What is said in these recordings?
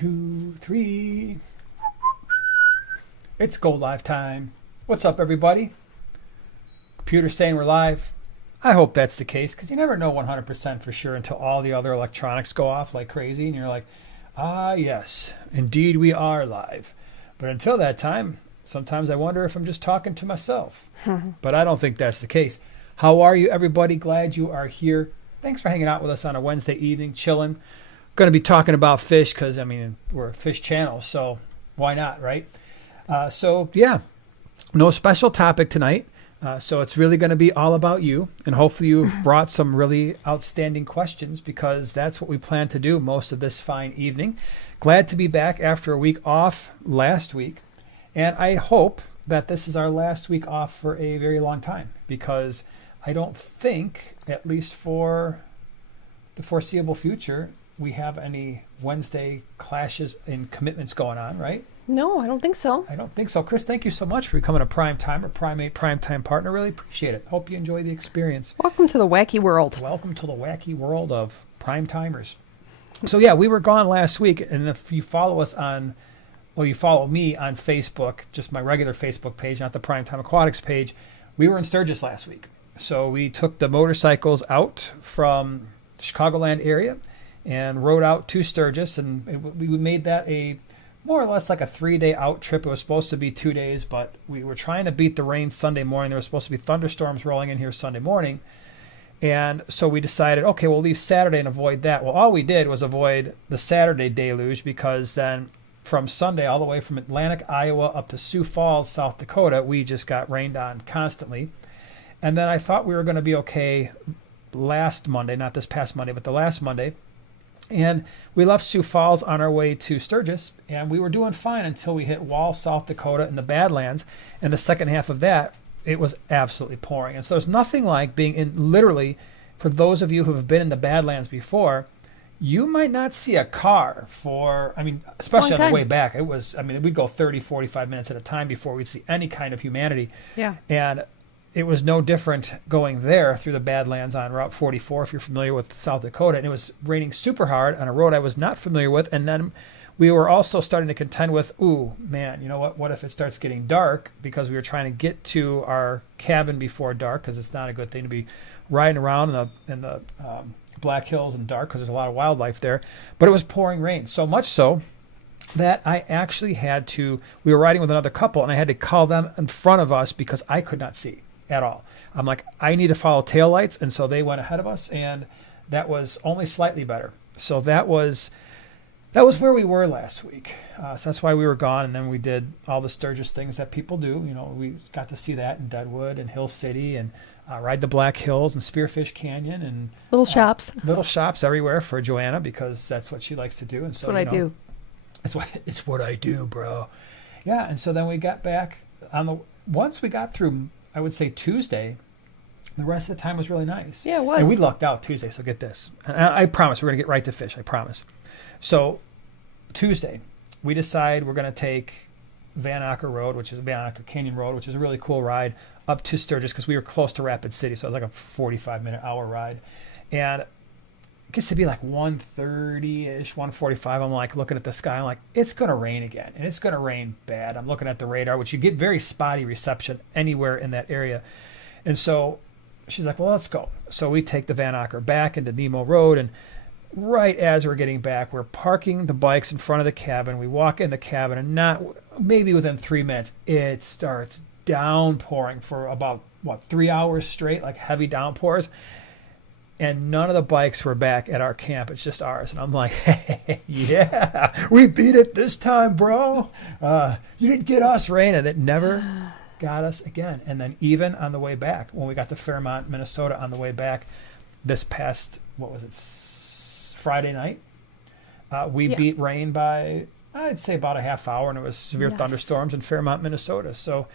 2, 3. It's Go Live time. What's up, everybody? Computer's saying we're live. I hope that's the case, because you never know 100% for sure until all the other electronics go off like crazy, and you're like, ah, yes, indeed we are live. But until that time, sometimes I wonder if I'm just talking to myself. But I don't think that's the case. How are you, everybody? Glad you are here. Thanks for hanging out with us on a Wednesday evening, chilling. Going to be talking about fish because, I mean, we're a fish channel, so why not, right? Yeah, no special topic tonight. So it's really going to be all about you. And hopefully you've brought some really outstanding questions, because that's what we plan to do most of this fine evening. Glad to be back after a week off last week. And I hope that this is our last week off for a very long time, because I don't think, at least for the foreseeable future, we have any Wednesday clashes and commitments going on, right? No, I don't think so. I don't think so. Chris, thank you so much for becoming a prime timer, primate, prime time partner. Really appreciate it. Hope you enjoy the experience. Welcome to the wacky world. Welcome to the wacky world of prime timers. So yeah, we were gone last week, and if you follow us on, well, you follow me on Facebook, just my regular Facebook page, not the Primetime Aquatics page, we were in Sturgis last week. So we took the motorcycles out from the Chicagoland area and rode out to Sturgis, and we made that a more or less like a 3-day out trip. It was supposed to be 2 days, but we were trying to beat the rain Sunday morning. There were supposed to be thunderstorms rolling in here Sunday morning. And so we decided, okay, we'll leave Saturday and avoid that. Well, all we did was avoid the Saturday deluge, because then from Sunday all the way from Atlantic, Iowa up to Sioux Falls, South Dakota, we just got rained on constantly. And then I thought we were going to be okay last Monday, not this past Monday, but the last Monday. And we left Sioux Falls on our way to Sturgis, and we were doing fine until we hit Wall, South Dakota in the Badlands. And the second half of that, it was absolutely pouring. And so there's nothing like being in, literally, for those of you who have been in the Badlands before, you might not see a car for, I mean, especially on the way back. It was, I mean, we'd go 30, 45 minutes at a time before we'd see any kind of humanity. Yeah. And it was no different going there through the Badlands on Route 44, if you're familiar with South Dakota. And it was raining super hard on a road I was not familiar with. And then we were also starting to contend with, ooh, man, you know what? What if it starts getting dark? Because we were trying to get to our cabin before dark, because it's not a good thing to be riding around in the Black Hills in dark, because there's a lot of wildlife there. But it was pouring rain, so much so that I actually had to, we were riding with another couple, and I had to call them in front of us because I could not see at all. I'm like, I need to follow taillights, and so they went ahead of us, and that was only slightly better. So that was where we were last week. So that's why we were gone, and then we did all the Sturgis things that people do. You know, we got to see that in Deadwood and Hill City, and ride the Black Hills and Spearfish Canyon, and little shops everywhere for Joanna, because that's what she likes to do. And so that's what I do. It's what I do, bro. Yeah, and so then we got back once we got through, I would say Tuesday, the rest of the time was really nice. Yeah, it was. And we lucked out Tuesday, so get this. And I promise we're going to get right to fish, I promise. So Tuesday, we decide we're going to take Van Acker Road, which is Van Acker Canyon Road, which is a really cool ride, up to Sturgis, because we were close to Rapid City, so it was like a 45-minute hour ride. And it gets to be like 1:30-ish, 1:45. I'm like looking at the sky. I'm like, it's going to rain again, and it's going to rain bad. I'm looking at the radar, which you get very spotty reception anywhere in that area. And so she's like, well, let's go. So we take the Van Acker back into Nemo Road, and right as we're getting back, we're parking the bikes in front of the cabin. We walk in the cabin, and not maybe within 3 minutes, it starts downpouring for about, 3 hours straight, like heavy downpours. And none of the bikes were back at our camp. It's just ours. And I'm like, hey, yeah, we beat it this time, bro. You didn't get us rain. And it never got us again. And then even on the way back, when we got to Fairmont, Minnesota, on the way back this past, Friday night, we beat rain by, I'd say, about a half hour. And it was severe thunderstorms in Fairmont, Minnesota. So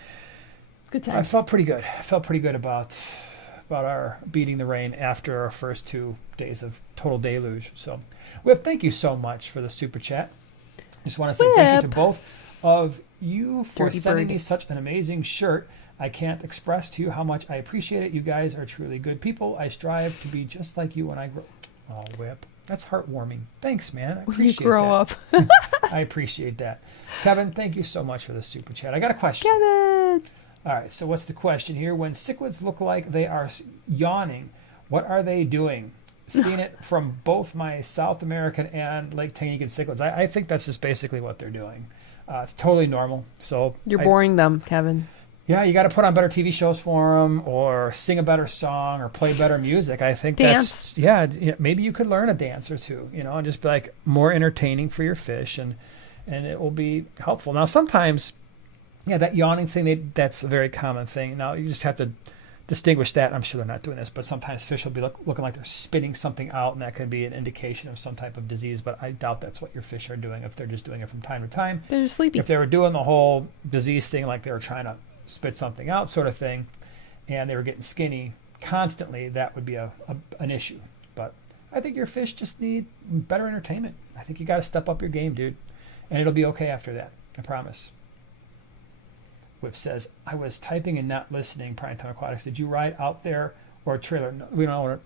good times. I felt pretty good. I felt pretty good about our beating the rain after our first 2 days of total deluge. So, Whip, thank you so much for the super chat. Just want to say thank you to both of you for sending me such an amazing shirt. I can't express to you how much I appreciate it. You guys are truly good people. I strive to be just like you when I grow. Oh, Whip. That's heartwarming. Thanks, man. I When you appreciate grow that. up. I appreciate that. Kevin, thank you so much for the super chat. I got a question. Kevin! All right, so what's the question here? When cichlids look like they are yawning, what are they doing? Seen it from both my South American and Lake Tanganyikan cichlids. I think that's just basically what they're doing. It's totally normal. So You're boring them, Kevin. Yeah, you got to put on better TV shows for them, or sing a better song, or play better music. I think Dance. maybe you could learn a dance or two, and just be like more entertaining for your fish, and it will be helpful. Now, sometimes, that yawning thing, that's a very common thing. Now, you just have to distinguish that. I'm sure they're not doing this, but sometimes fish will be looking like they're spitting something out, and that could be an indication of some type of disease, but I doubt that's what your fish are doing if they're just doing it from time to time. They're just sleepy. If they were doing the whole disease thing, like they were trying to spit something out sort of thing, and they were getting skinny constantly, that would be an issue. But I think your fish just need better entertainment. I think you got to step up your game, dude, and it'll be okay after that. I promise. Whip says, I was typing and not listening. Primetime Aquatics, did you ride out there or a trailer? No, we don't own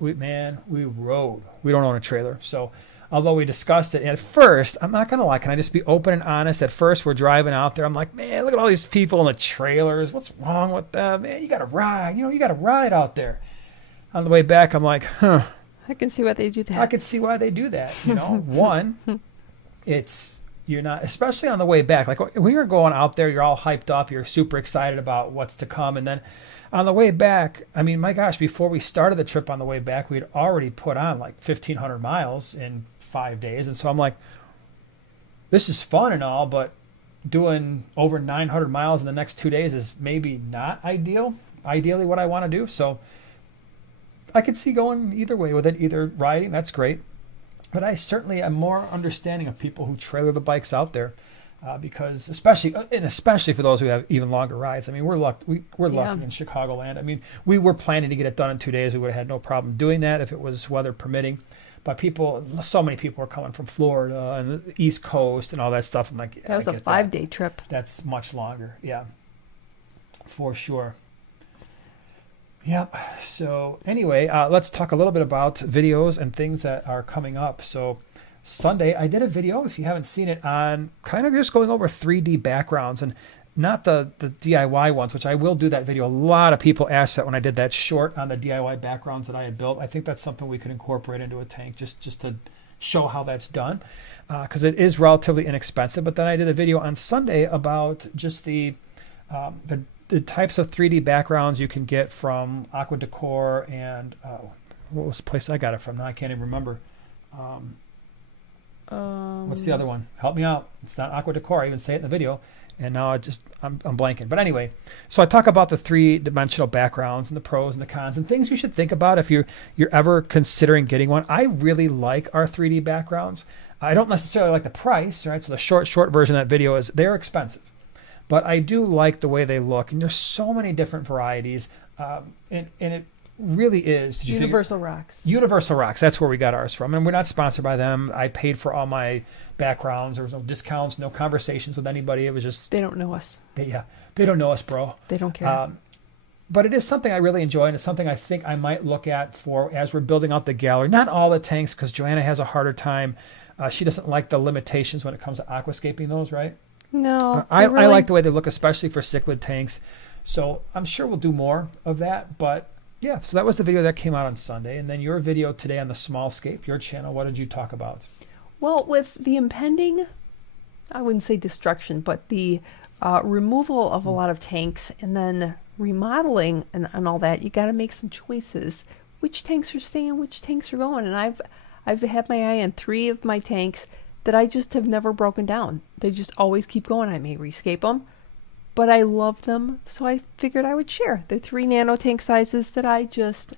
we rode. We don't own a trailer. So although we discussed it at first, I'm not going to lie. Can I just be open and honest? At first, we're driving out there. I'm like, man, look at all these people in the trailers. What's wrong with them? Man, you got to ride. You got to ride out there. On the way back, I'm like, I can see why they do that. I can see why they do that. One, you're not, especially on the way back. Like when you're going out there, you're all hyped up. You're super excited about what's to come. And then on the way back, I mean, my gosh, before we started the trip on the way back, we'd already put on like 1,500 miles in 5 days. And so I'm like, this is fun and all, but doing over 900 miles in the next 2 days is maybe not ideally what I want to do. So I could see going either way with it, either riding, that's great. But I certainly am more understanding of people who trailer the bikes out there, because especially for those who have even longer rides. I mean, we're lucky in Chicagoland. I mean, we were planning to get it done in 2 days. We would have had no problem doing that if it was weather permitting. But so many people are coming from Florida and the East Coast and all that stuff. I'm like, that was a 5-day trip. That's much longer. Yeah, for sure. Yep. So anyway, let's talk a little bit about videos and things that are coming up. So Sunday, I did a video, if you haven't seen it, on kind of just going over 3D backgrounds, and not the DIY ones, which I will do that video. A lot of people asked that when I did that short on the DIY backgrounds that I had built. I think that's something we could incorporate into a tank just to show how that's done, because it is relatively inexpensive. But then I did a video on Sunday about just the types of 3D backgrounds you can get from Aqua Decor and what was the place I got it from? Now I can't even remember. What's the other one? Help me out. It's not Aqua Decor. I even say it in the video, and now I'm blanking. But anyway, so I talk about the 3-dimensional backgrounds and the pros and the cons and things you should think about if you're ever considering getting one. I really like our 3D backgrounds. I don't necessarily like the price, right? So the short version of that video is they're expensive. But I do like the way they look, and there's so many different varieties, and it really is. Universal Rocks. Universal Rocks, that's where we got ours from, and we're not sponsored by them. I paid for all my backgrounds. There was no discounts, no conversations with anybody. It was just... They don't know us. They don't know us, bro. They don't care. But it is something I really enjoy, and it's something I think I might look at for as we're building out the gallery. Not all the tanks, because Joanna has a harder time. She doesn't like the limitations when it comes to aquascaping those, right? No, I like the way they look, especially for cichlid tanks. So I'm sure we'll do more of that. But yeah, so that was the video that came out on Sunday. And then your video today on the small scape, your channel, what did you talk about? Well, with the impending, I wouldn't say destruction, but the removal of a lot of tanks and then remodeling and all that, you got to make some choices. Which tanks are staying, which tanks are going. And I've had my eye on 3 of my tanks that I just have never broken down. They just always keep going. I may rescape them, but I love them, so I figured I would share. They're 3 nano tank sizes that I just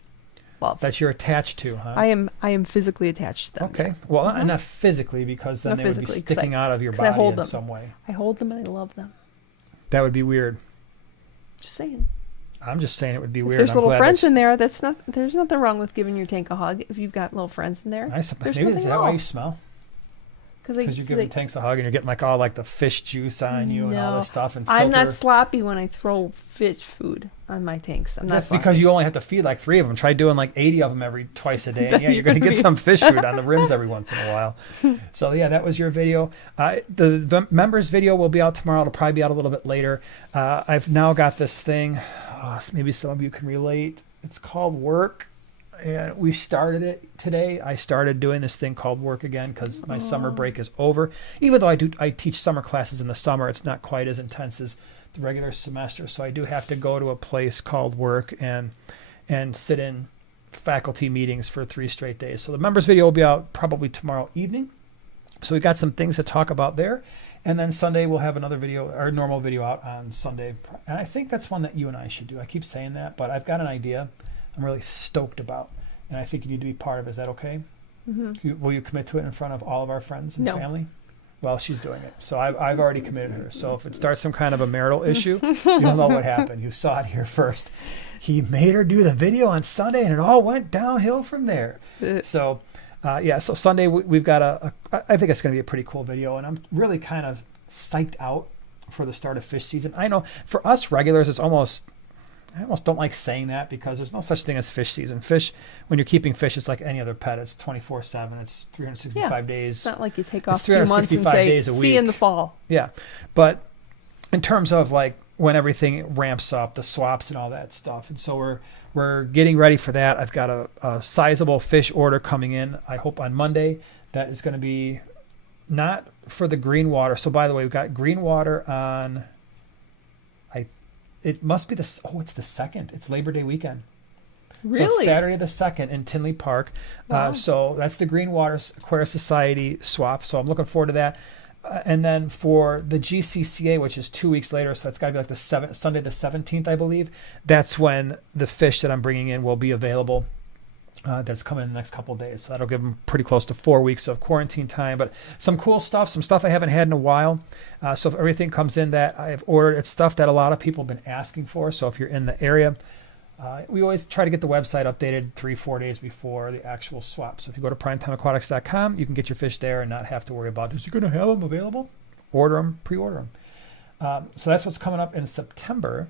love. That you're attached to, huh? I am physically attached to them. Okay. Yeah. Well, not physically, because then they would be sticking out of your body in some way. I hold them and I love them. That would be weird. Just saying. I'm just saying it would be if weird. There's little friends in there. There's nothing wrong with giving your tank a hug if you've got little friends in there. Maybe is that why you smell? Because you're giving tanks a hug and you're getting like all like the fish juice on you and all this stuff. And I'm not sloppy when I throw fish food on my tanks. That's because you only have to feed like 3 of them. Try doing like 80 of them twice a day. And yeah, you're going to get some fish food on the rims every once in a while. So yeah, that was your video. The members video will be out tomorrow. It'll probably be out a little bit later. I've now got this thing. Maybe some of you can relate. It's called Work. And we started it today. I started doing this thing called Work again because my summer break is over. Even though I teach summer classes in the summer, it's not quite as intense as the regular semester. So I do have to go to a place called Work and sit in faculty meetings for 3 straight days. So the members video will be out probably tomorrow evening. So we got some things to talk about there. And then Sunday we'll have another video, our normal video out on Sunday. And I think that's one that you and I should do. I keep saying that, but I've got an idea I'm really stoked about, and I think you need to be part of it. Is that okay? Mm-hmm. Will you commit to it in front of all of our friends and family? Well, she's doing it, so I've already committed her. So if it starts some kind of a marital issue, you'll know what happened. You saw it here first. He made her do the video on Sunday, and it all went downhill from there. So, so Sunday we've got I think it's going to be a pretty cool video, and I'm really kind of psyched out for the start of fish season. I know for us regulars, I almost don't like saying that because there's no such thing as fish season. Fish, when you're keeping fish, it's like any other pet. It's 24/7. It's 365 days. It's not like you take off a few months and say, days a week. See you in the fall. Yeah. But in terms of like when everything ramps up, the swaps and all that stuff. And so we're getting ready for that. I've got a sizable fish order coming in, I hope on Monday. That is going to be not for the green water. So by the way, we've got green water on... It must be it's the 2nd. It's Labor Day weekend. Really? So it's Saturday the 2nd in Tinley Park. Wow. So that's the Green Water Aquarium Society swap. So I'm looking forward to that. And then for the GCCA, which is 2 weeks later, so it's got to be like Sunday the 17th, I believe. That's when the fish that I'm bringing in will be available. That's coming in the next couple of days. So that'll give them pretty close to 4 weeks of quarantine time. But some cool stuff, some stuff I haven't had in a while. So if everything comes in that I have ordered, it's stuff that a lot of people have been asking for. So if you're in the area, we always try to get the website updated 3-4 days before the actual swap. So if you go to primetimeaquatics.com, you can get your fish there and not have to worry about, is you going to have them available? Order them, pre-order them. So that's what's coming up in September.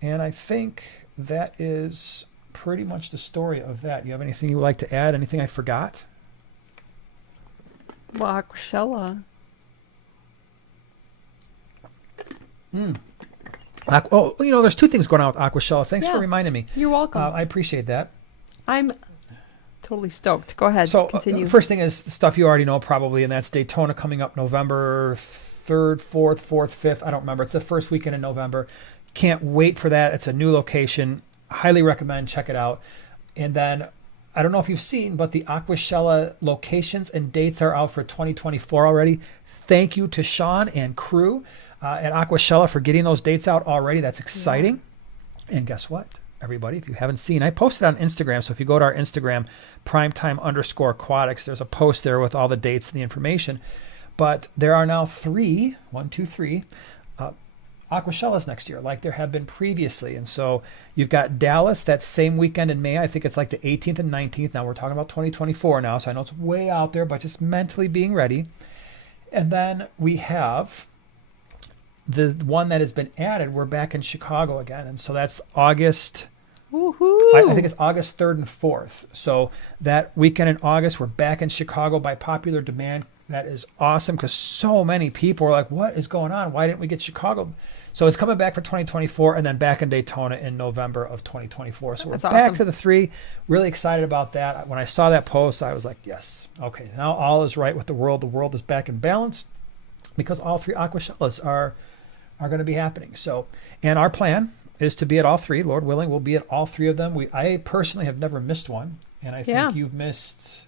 And I think that is pretty much the story of that. You have anything you would like to add? Anything I forgot? Well, Aquashella. There's 2 things going on with Aquashella. Thanks for reminding me. You're welcome. I appreciate that. I'm totally stoked. Go ahead. So continue. First thing is stuff you already know probably, and that's Daytona coming up November 3rd, 4th, 5th. I don't remember. It's the first weekend in November. Can't wait for that. It's a new location. Highly recommend. Check it out. And then I don't know if you've seen, but the Aquashella locations and dates are out for 2024 already. Thank you to Sean and crew at Aquashella for getting those dates out already. That's exciting. Yeah. And guess what, everybody? If you haven't seen, I posted on Instagram. So if you go to our Instagram, primetime_aquatics, there's a post there with all the dates and the information. But there are now 3 Aquashellas next year, like there have been previously. And so you've got Dallas that same weekend in May. I think it's like the 18th and 19th. Now we're talking about 2024 now, so I know it's way out there, but just mentally being ready. And then we have the one that has been added. We're back in Chicago again. And so that's August. Woohoo! I think it's August 3rd and 4th. So that weekend in August, we're back in Chicago by popular demand. That is awesome because so many people are like, what is going on? Why didn't we get Chicago? So it's coming back for 2024 and then back in Daytona in November of 2024. So we're back to the 3. Really excited about that. When I saw that post, I was like, yes. Okay, now all is right with the world. The world is back in balance because all 3 Aquashellas are going to be happening. So, and our plan is to be at all 3. Lord willing, we'll be at all 3 of them. I personally have never missed one. And I think you've missed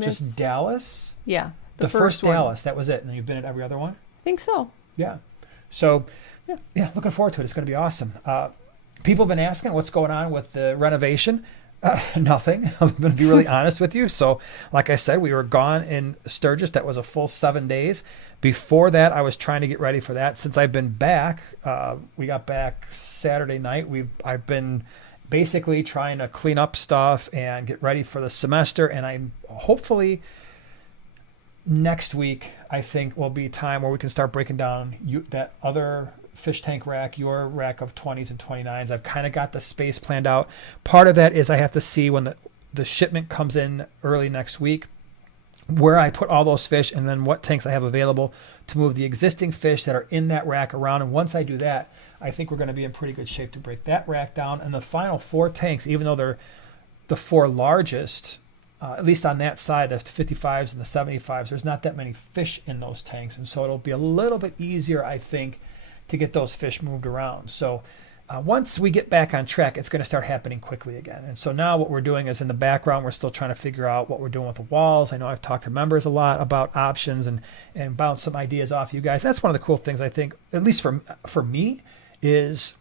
just Dallas. Yeah. The first Dallas, that was it. And then you've been at every other one? I think so. Yeah. So, yeah, looking forward to it. It's going to be awesome. People have been asking what's going on with the renovation. Nothing. I'm going to be really honest with you. So, like I said, we were gone in Sturgis. That was a full 7 days. Before that, I was trying to get ready for that. Since I've been back, we got back Saturday night. I've been basically trying to clean up stuff and get ready for the semester. And I'm hopefully... next week, I think, will be time where we can start breaking down that other fish tank rack, your rack of 20s and 29s. I've kind of got the space planned out. Part of that is I have to see when the shipment comes in early next week, where I put all those fish and then what tanks I have available to move the existing fish that are in that rack around. And once I do that, I think we're going to be in pretty good shape to break that rack down. And the final 4 tanks, even though they're the 4 largest, at least on that side, the 55s and the 75s, there's not that many fish in those tanks. And so it'll be a little bit easier, I think, to get those fish moved around. So once we get back on track, it's going to start happening quickly again. And so now what we're doing is in the background, we're still trying to figure out what we're doing with the walls. I know I've talked to members a lot about options and bounce some ideas off you guys. That's one of the cool things, I think, at least for me, is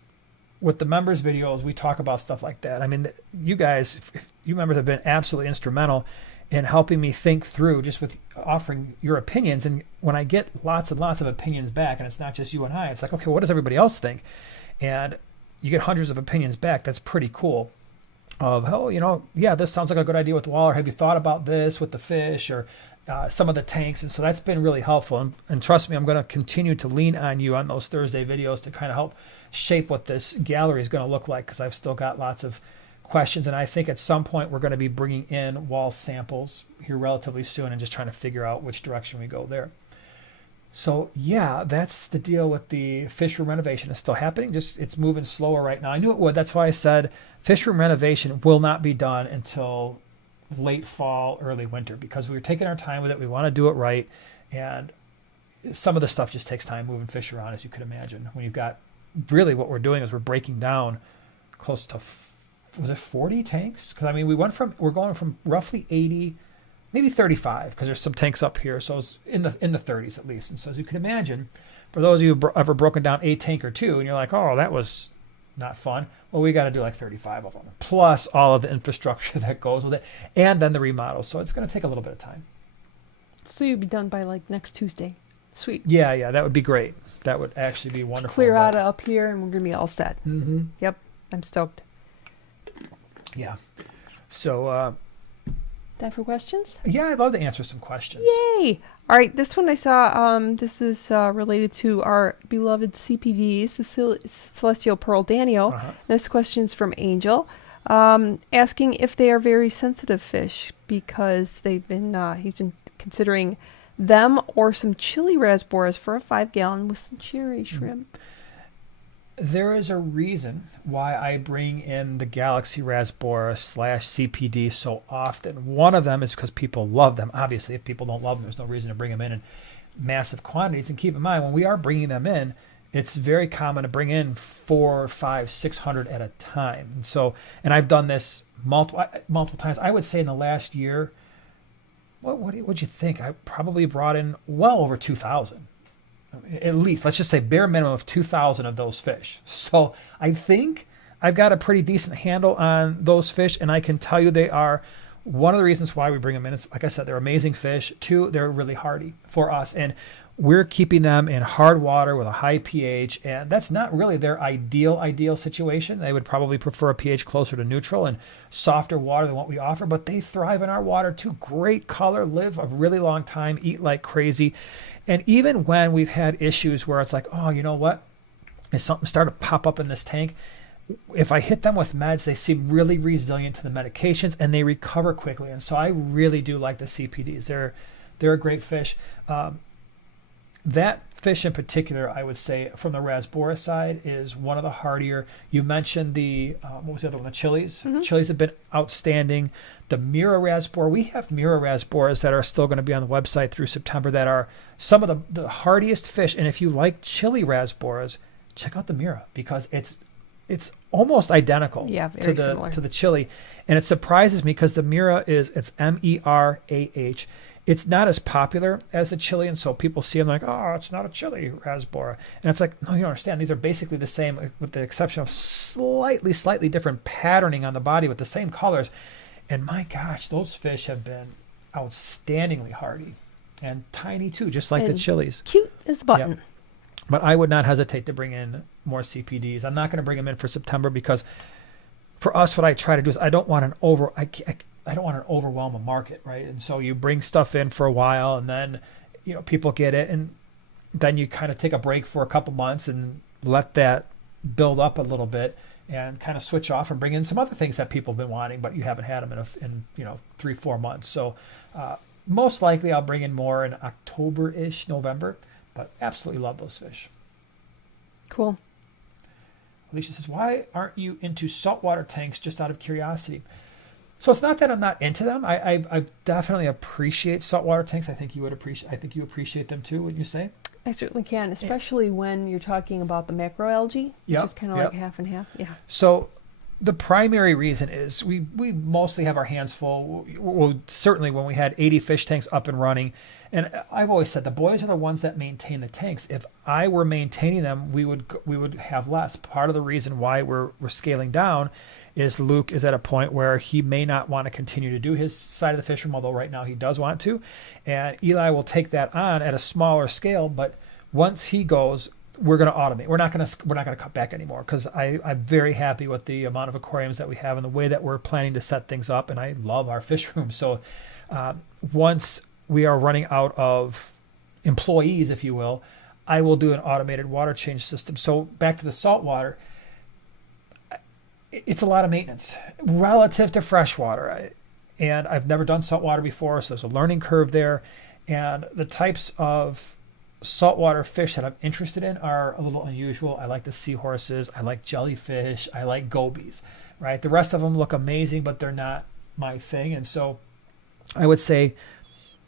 with the members videos, we talk about stuff like that. I mean, you guys, you members have been absolutely instrumental in helping me think through just with offering your opinions. And when I get lots and lots of opinions back, and it's not just you and I, it's like, okay, what does everybody else think? And you get hundreds of opinions back. That's pretty cool. Of, oh, yeah, this sounds like a good idea with the wall, or have you thought about this with the fish, or some of the tanks? And so that's been really helpful. And trust me, I'm going to continue to lean on you on those Thursday videos to kind of help shape what this gallery is going to look like, because I've still got lots of questions. And I think at some point we're going to be bringing in wall samples here relatively soon and just trying to figure out which direction we go there. So yeah, that's the deal with the fish room renovation. It's still happening. Just it's moving slower right now. I knew it would. That's why I said fish room renovation will not be done until late fall, early winter, because we were taking our time with it. We want to do it right. And some of the stuff just takes time moving fish around, as you could imagine. When you've got really what we're doing is we're breaking down close to, was it 40 tanks? Because I mean, we're going from roughly 80, maybe 35, because there's some tanks up here. So it's in the 30s at least. And so as you can imagine, for those of you who've ever broken down a tank or two, and you're like, oh, that was not fun. Well, we got to do like 35 of them, plus all of the infrastructure that goes with it, and then the remodel. So it's going to take a little bit of time. So you'll be done by like next Tuesday. Sweet. Yeah, that would be great. That would actually be wonderful. Clear out up here, and we're going to be all set. Mm-hmm. Yep, I'm stoked. Yeah. So, time for questions? Yeah, I'd love to answer some questions. Yay! All right, this one I saw, this is related to our beloved CPDs, the Celestial Pearl Danio. Uh-huh. This question's from Angel, asking if they are very sensitive fish, because he's been considering them or some chili rasboras for a 5-gallon with some cherry shrimp. There is a reason why I bring in the Galaxy Rasbora / CPD so often. One of them is because people love them. Obviously, if people don't love them, there's no reason to bring them in massive quantities. And keep in mind, when we are bringing them in, it's very common to bring in 400, 500, 600 at a time. And I've done this multiple times. I would say in the last year, what'd you think? I probably brought in well over 2,000. At least, let's just say bare minimum of 2,000 of those fish. So I think I've got a pretty decent handle on those fish, and I can tell you they are one of the reasons why we bring them in. Is, like I said, they're amazing fish. 2, they're really hardy for us, and we're keeping them in hard water with a high pH, and that's not really their ideal situation. They would probably prefer a pH closer to neutral and softer water than what we offer, but they thrive in our water too. Great color, live a really long time, eat like crazy. And even when we've had issues where it's like, oh, you know what? Is something starting to pop up in this tank? If I hit them with meds, they seem really resilient to the medications and they recover quickly. And so I really do like the CPDs. They're a great fish. That fish in particular, I would say, from the Rasbora side, is one of the hardier. You mentioned the, what was the other one? The chilies. Mm-hmm. Chilies have been outstanding. The Mira Rasbora, we have Mira Rasboras that are still going to be on the website through September that are some of the hardiest fish. And if you like chili Rasboras, check out the Mira, because it's almost identical to the chili. And it surprises me because the Mira it's MERAH. It's not as popular as the chili, and so people see them like, oh, it's not a chili Rasbora. And it's like, no, you don't understand. These are basically the same, with the exception of slightly different patterning on the body with the same colors. And my gosh, those fish have been outstandingly hardy and tiny too, just like the chilies. Cute as a button. Yep. But I would not hesitate to bring in more CPDs. I'm not going to bring them in for September because for us, what I try to do is I don't want I don't want to overwhelm a market, right? And so you bring stuff in for a while, and then people get it, and then you kind of take a break for a couple months and let that build up a little bit, and kind of switch off and bring in some other things that people have been wanting, but you haven't had them in 3-4 months. So most likely I'll bring in more in October-ish, November, but absolutely love those fish. Cool. Alicia says, why aren't you into saltwater tanks, just out of curiosity? So it's not that I'm not into them. I definitely appreciate saltwater tanks. I think you appreciate them too, wouldn't you say? I certainly can, especially when you're talking about the macroalgae, which is kind of like half and half. Yeah. So the primary reason is we mostly have our hands full. Well, certainly when we had 80 fish tanks up and running, and I've always said the boys are the ones that maintain the tanks. If I were maintaining them, we would have less. Part of the reason why we're scaling down is Luke is at a point where he may not want to continue to do his side of the fish room, although right now he does want to. And Eli will take that on at a smaller scale, but once he goes, we're going to automate. We're not going to cut back anymore, because I'm very happy with the amount of aquariums that we have and the way that we're planning to set things up, and I love our fish room. So once we are running out of employees, if you will, I will do an automated water change system. So back to the saltwater, it's a lot of maintenance relative to freshwater. And I've never done saltwater before, so there's a learning curve there. And the types of saltwater fish that I'm interested in are a little unusual. I like the seahorses. I like jellyfish. I like gobies, right? The rest of them look amazing, but they're not my thing. And so I would say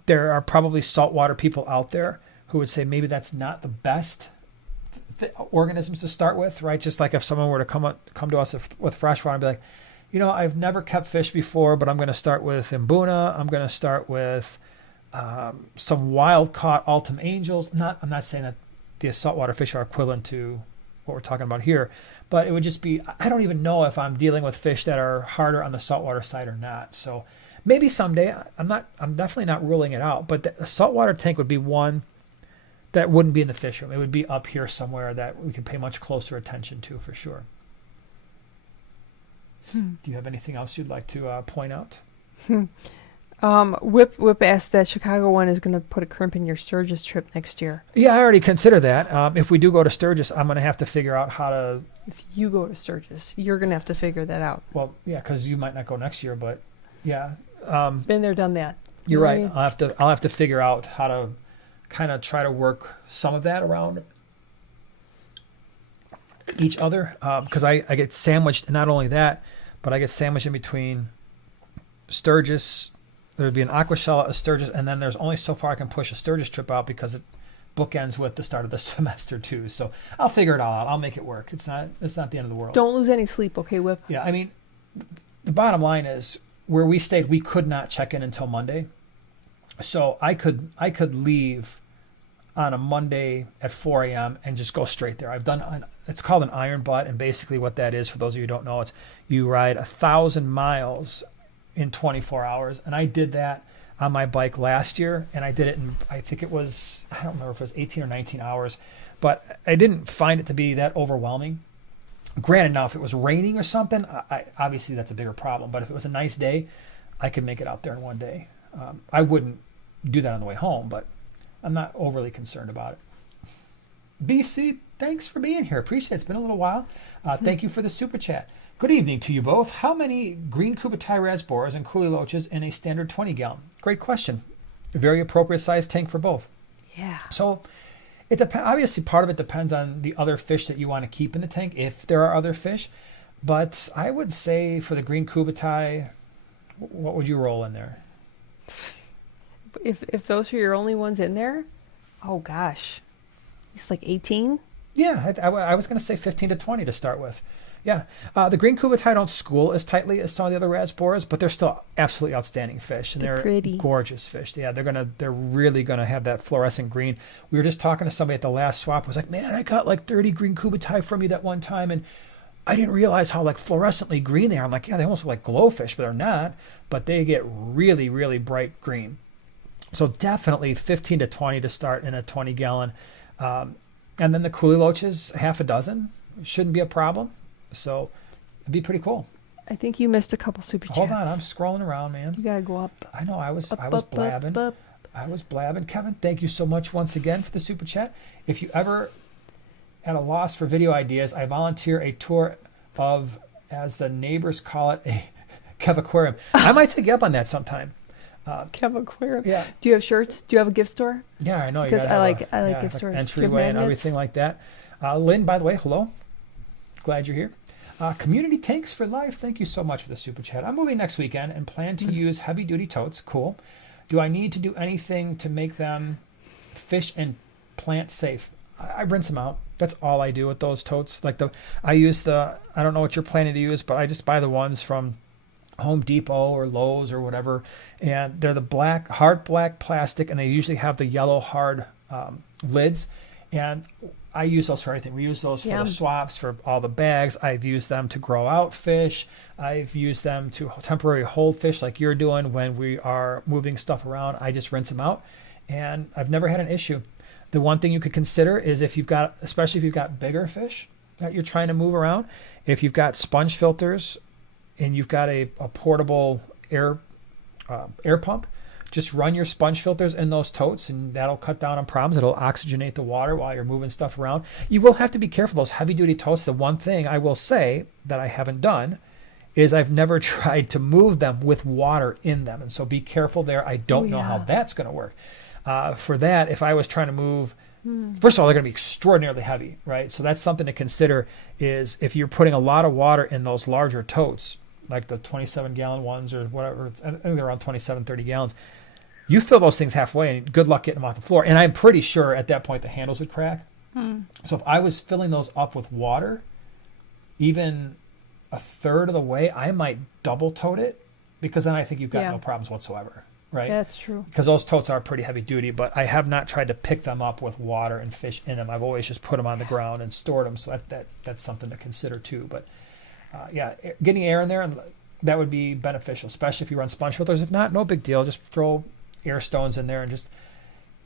there are probably saltwater people out there who would say maybe that's not the best organisms to start with, right? Just like if someone were to come to us with freshwater and be like, I've never kept fish before, but I'm going to start with Mbuna. I'm going to start with some wild caught Altum angels. I'm not saying that the saltwater fish are equivalent to what we're talking about here, but it would just be, I don't even know if I'm dealing with fish that are harder on the saltwater side or not. So maybe someday. I'm definitely not ruling it out, but a saltwater tank would be one that wouldn't be in the fish room. It would be up here somewhere that we could pay much closer attention to, for sure. Do you have anything else you'd like to point out? Whip asked that Chicago one is going to put a crimp in your Sturgis trip next year. Yeah, I already considered that. If we do go to Sturgis, I'm going to have to figure out how to... If you go to Sturgis, you're going to have to figure that out. Well, yeah, because you might not go next year, but yeah. Been there, done that. You're right. I'll have to figure out how to kind of try to work some of that around each other, because I get sandwiched. Not only that, but I get sandwiched in between Sturgis. There would be an Aquashella, a Sturgis, and then there's only so far I can push a Sturgis trip out because it bookends with the start of the semester too. So I'll figure it all out. I'll make it work. It's not the end of the world. Don't lose any sleep, okay, Whip? Yeah, I mean, the bottom line is where we stayed, we could not check in until Monday. So I could leave on a Monday at 4 a.m. and just go straight there. It's called an iron butt, and basically what that is, for those of you who don't know, it's you ride 1,000 miles in 24 hours. And I did that on my bike last year, and I did it in, I think it was, I don't remember if it was 18 or 19 hours, but I didn't find it to be that overwhelming. Granted, now if it was raining or something, obviously that's a bigger problem, but if it was a nice day, I could make it out there in one day. I wouldn't do that on the way home, but I'm not overly concerned about it. BC, thanks for being here. Appreciate it. It's been a little while. Thank you for the super chat. Good evening to you both. How many green Kubatai rasboras and coolie loaches in a standard 20-gallon? Great question. A very appropriate size tank for both. Yeah. So it depends. Obviously, part of it depends on the other fish that you want to keep in the tank, if there are other fish. But I would say for the green Kubatai, what would you roll in there? If those are your only ones in there, oh gosh, it's like 18. Yeah, I was going to say 15 to 20 to start with. Yeah, the green Kubatai don't school as tightly as some of the other rasboras, but they're still absolutely outstanding fish, and they're pretty. Gorgeous fish. Yeah, they're really gonna have that fluorescent green. We were just talking to somebody at the last swap. I was like, man, I got like 30 green Kubatai from you that one time, and I didn't realize how like fluorescently green they are. I'm like, yeah, they almost look like glowfish, but they're not. But they get really, really bright green. So definitely 15 to 20 to start in a 20-gallon. And then the coolie loaches, half a dozen. Shouldn't be a problem. So it'd be pretty cool. I think you missed a couple super chats. Hold on, I'm scrolling around, man. You gotta go up. I know, I was Up, blabbing. up. I was blabbing. Kevin, thank you so much once again for the super chat. If you ever at a loss for video ideas, I volunteer a tour of, as the neighbors call it, a Kev Aquarium. I might take you up on that sometime. Kev Aquarium. Yeah. Do you have shirts? Do you have a gift store? Yeah, I know. Because I like gift stores. Entryway and everything like that. Lynn, by the way, hello. Glad you're here. Community Tanks for Life. Thank you so much for the super chat. I'm moving next weekend and plan to use heavy duty totes. Cool. Do I need to do anything to make them fish and plant safe? I rinse them out. That's all I do with those totes. I don't know what you're planning to use, but I just buy the ones from Home Depot or Lowe's or whatever. And they're the hard black plastic, and they usually have the yellow hard lids. And I use those for everything. We use those for the swaps, for all the bags. I've used them to grow out fish. I've used them to temporarily hold fish like you're doing when we are moving stuff around. I just rinse them out, and I've never had an issue. The one thing you could consider is especially if you've got bigger fish that you're trying to move around, if you've got sponge filters and you've got a portable air pump, just run your sponge filters in those totes, and that'll cut down on problems. It'll oxygenate the water while you're moving stuff around. You will have to be careful. Those heavy-duty totes, the one thing I will say that I haven't done is I've never tried to move them with water in them. And so be careful there. I don't know how that's going to work. For that, if I was trying to move, first of all, they're going to be extraordinarily heavy, right? So that's something to consider is if you're putting a lot of water in those larger totes, like the 27-gallon ones or whatever, I think they're around 27, 30 gallons, you fill those things halfway and good luck getting them off the floor. And I'm pretty sure at that point the handles would crack. So if I was filling those up with water, even a third of the way, I might double tote it, because then I think you've got no problems whatsoever, right? That's true. Because those totes are pretty heavy duty, but I have not tried to pick them up with water and fish in them. I've always just put them on the ground and stored them. So that's something to consider too. But getting air in there, and that would be beneficial, especially if you run sponge filters. If not, no big deal. Just throw air stones in there and just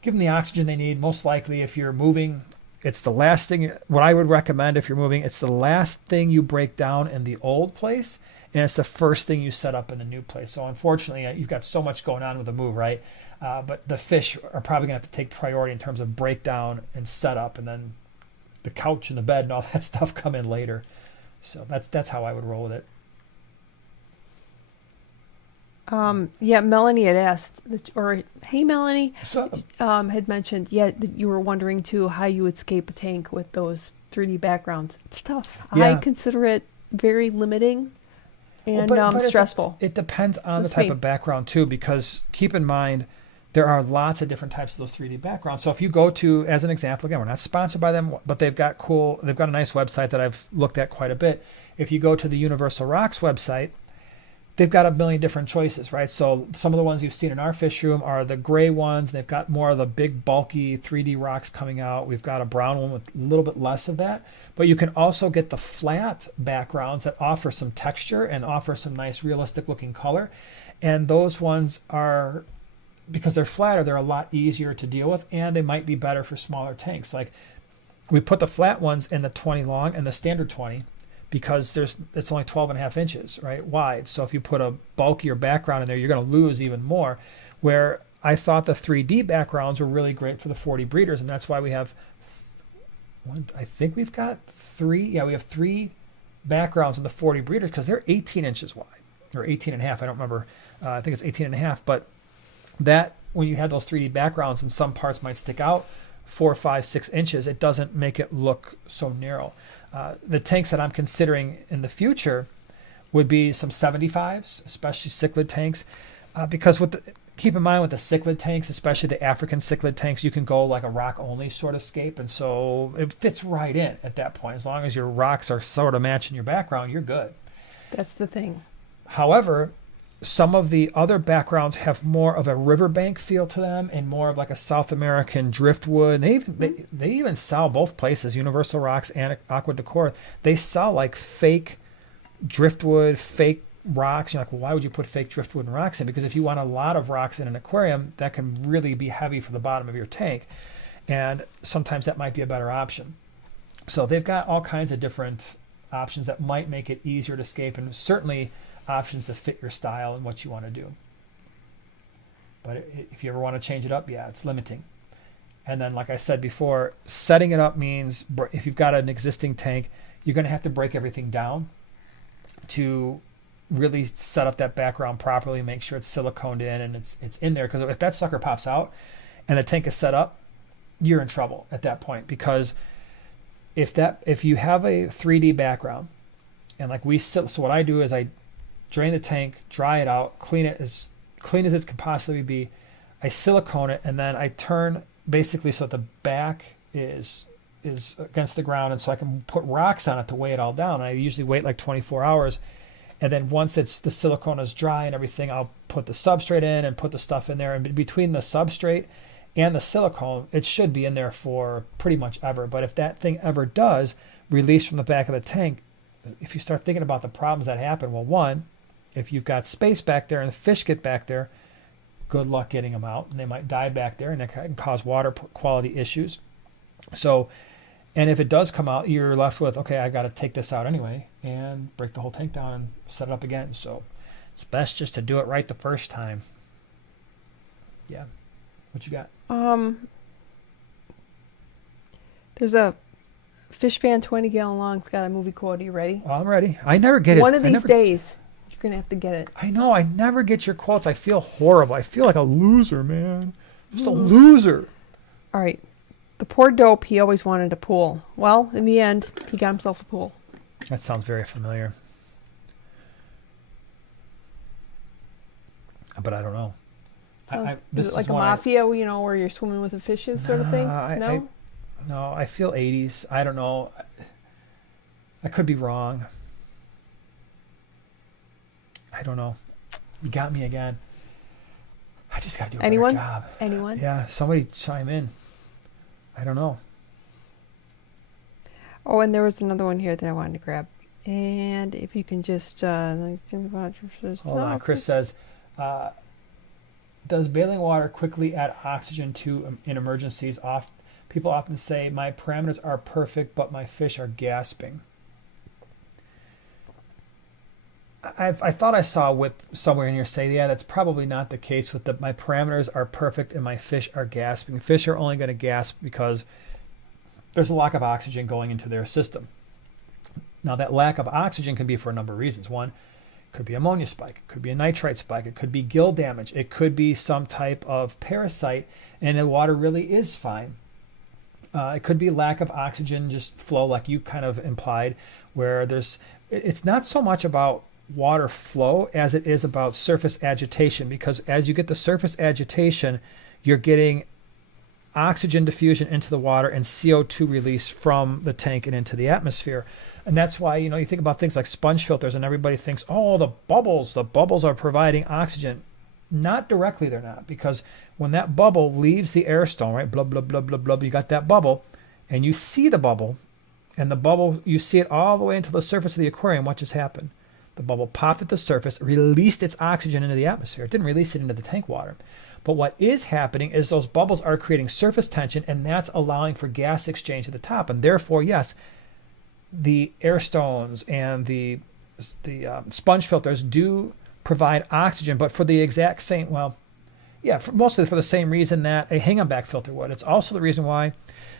give them the oxygen they need. Most likely, if you're moving, it's the last thing. What I would recommend if you're moving, it's the last thing you break down in the old place, and it's the first thing you set up in the new place. So unfortunately, you've got so much going on with the move, right? But the fish are probably going to have to take priority in terms of breakdown and setup, and then the couch and the bed and all that stuff come in later. So that's how I would roll with it. Melanie had asked, hey Melanie, So, had mentioned, that you were wondering too how you would scape a tank with those 3D backgrounds. It's tough. Yeah. I consider it very limiting and but stressful. It depends on the type of background too, because keep in mind, there are lots of different types of those 3D backgrounds. So if you go to, as an example, again, we're not sponsored by them, but they've got a nice website that I've looked at quite a bit. If you go to the Universal Rocks website, they've got a million different choices, right? So some of the ones you've seen in our fish room are the gray ones. They've got more of the big, bulky 3D rocks coming out. We've got a brown one with a little bit less of that. But you can also get the flat backgrounds that offer some texture and offer some nice, realistic-looking color. And those ones are, because they're flatter, they're a lot easier to deal with, and they might be better for smaller tanks. Like, we put the flat ones in the 20 long and the standard 20, because it's only 12.5 inches, right, wide. So if you put a bulkier background in there, you're going to lose even more. Where I thought the 3D backgrounds were really great for the 40 breeders, and that's why we have I think we've got three. Yeah, we have three backgrounds of the 40 breeders, because they're 18 inches wide, or 18 and a half. I don't remember. I think it's 18 and a half. But that, when you have those 3D backgrounds and some parts might stick out 4, 5, 6 inches, it doesn't make it look so narrow. The tanks that I'm considering in the future would be some 75s, especially cichlid tanks, because keep in mind with the cichlid tanks, especially the African cichlid tanks, you can go like a rock-only sort of scape, and so it fits right in at that point. As long as your rocks are sort of matching your background, you're good. That's the thing. However, some of the other backgrounds have more of a riverbank feel to them and more of like a South American driftwood. They even sell, both places, Universal Rocks and Aqua Decor, they sell like fake driftwood, fake rocks. You're like, well, why would you put fake driftwood and rocks in? Because if you want a lot of rocks in an aquarium, that can really be heavy for the bottom of your tank. And sometimes that might be a better option. So they've got all kinds of different options that might make it easier to scape, and certainly options to fit your style and what you want to do. But if you ever want to change it up, yeah, it's limiting. And then, like I said before, setting it up means if you've got an existing tank, you're going to have to break everything down to really set up that background properly, make sure it's siliconed in and it's in there. Because if that sucker pops out and the tank is set up, you're in trouble at that point. Because if you have a 3D background, and so what I do is I drain the tank, dry it out, clean it as clean as it can possibly be. I silicone it, and then I turn basically so that the back is against the ground, and so I can put rocks on it to weigh it all down. I usually wait like 24 hours, and then once the silicone is dry and everything, I'll put the substrate in and put the stuff in there. And between the substrate and the silicone, it should be in there for pretty much ever. But if that thing ever does release from the back of the tank, if you start thinking about the problems that happen, well, one, if you've got space back there and the fish get back there, good luck getting them out, and they might die back there, and it can cause water quality issues. So, and if it does come out, you're left with, okay, I got to take this out anyway and break the whole tank down and set it up again. So it's best just to do it right the first time. Yeah. What you got? There's a Fish Fan 20 gallon long. It's got a movie quote. Are you ready? Oh, I'm ready. I never get it. One of these days, you're going to have to get it. I know. I never get your quotes. I feel horrible. I feel like a loser, man. Just a loser. All right. The poor dope, he always wanted a pool. Well, in the end, he got himself a pool. That sounds very familiar. But I don't know. Is it like a mafia, where you're swimming with the fishes sort of thing? No? No, I feel 80s. I don't know. I could be wrong. I don't know. You got me again. I just got to do a better job. Anyone? Yeah, somebody chime in. I don't know. Oh, and there was another one here that I wanted to grab. And if you can just... hold on. Chris says, does bailing water quickly add oxygen in emergencies? People often say, my parameters are perfect, but my fish are gasping. I thought I saw a whip somewhere in here say, yeah, that's probably not the case with my parameters are perfect and my fish are gasping. Fish are only going to gasp because there's a lack of oxygen going into their system. Now, that lack of oxygen can be for a number of reasons. One, it could be ammonia spike. It could be a nitrite spike. It could be gill damage. It could be some type of parasite, and the water really is fine. It could be lack of oxygen, just flow, like you kind of implied, where it's not so much about water flow as it is about surface agitation, because as you get the surface agitation, you're getting oxygen diffusion into the water and CO2 release from the tank and into the atmosphere. And that's why, you think about things like sponge filters, and everybody thinks, oh, the bubbles are providing oxygen. Not directly, they're not, because when that bubble leaves the air stone, right, blah, blah, blah, blah, blah, you got that bubble, and you see the bubble, and the bubble, you see it all the way into the surface of the aquarium. What just happened? The bubble popped at the surface, released its oxygen into the atmosphere. It didn't release it into the tank water. But what is happening is those bubbles are creating surface tension, and that's allowing for gas exchange at the top. And therefore, yes, the air stones and the sponge filters do provide oxygen, but for the exact same, mostly for the same reason that a hang-on-back filter would. It's also the reason why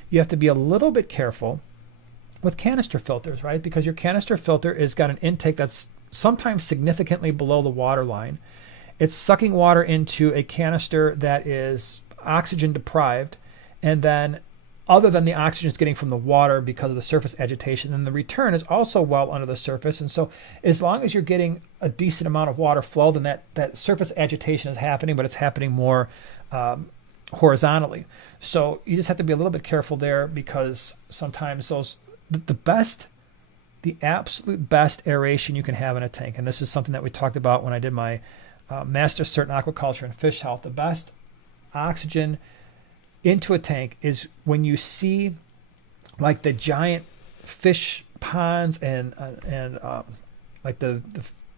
you have to be a little bit careful with canister filters, right? Because your canister filter has got an intake that's sometimes significantly below the water line. It's sucking water into a canister that is oxygen deprived, and then other than the oxygen it's getting from the water because of the surface agitation, then the return is also well under the surface. And so as long as you're getting a decent amount of water flow, then that surface agitation is happening, but it's happening more horizontally. So you just have to be a little bit careful there, because sometimes the absolute best aeration you can have in a tank, and this is something that we talked about when I did my Master Cert in Aquaculture and Fish Health, the best oxygen into a tank is when you see like the giant fish ponds and like the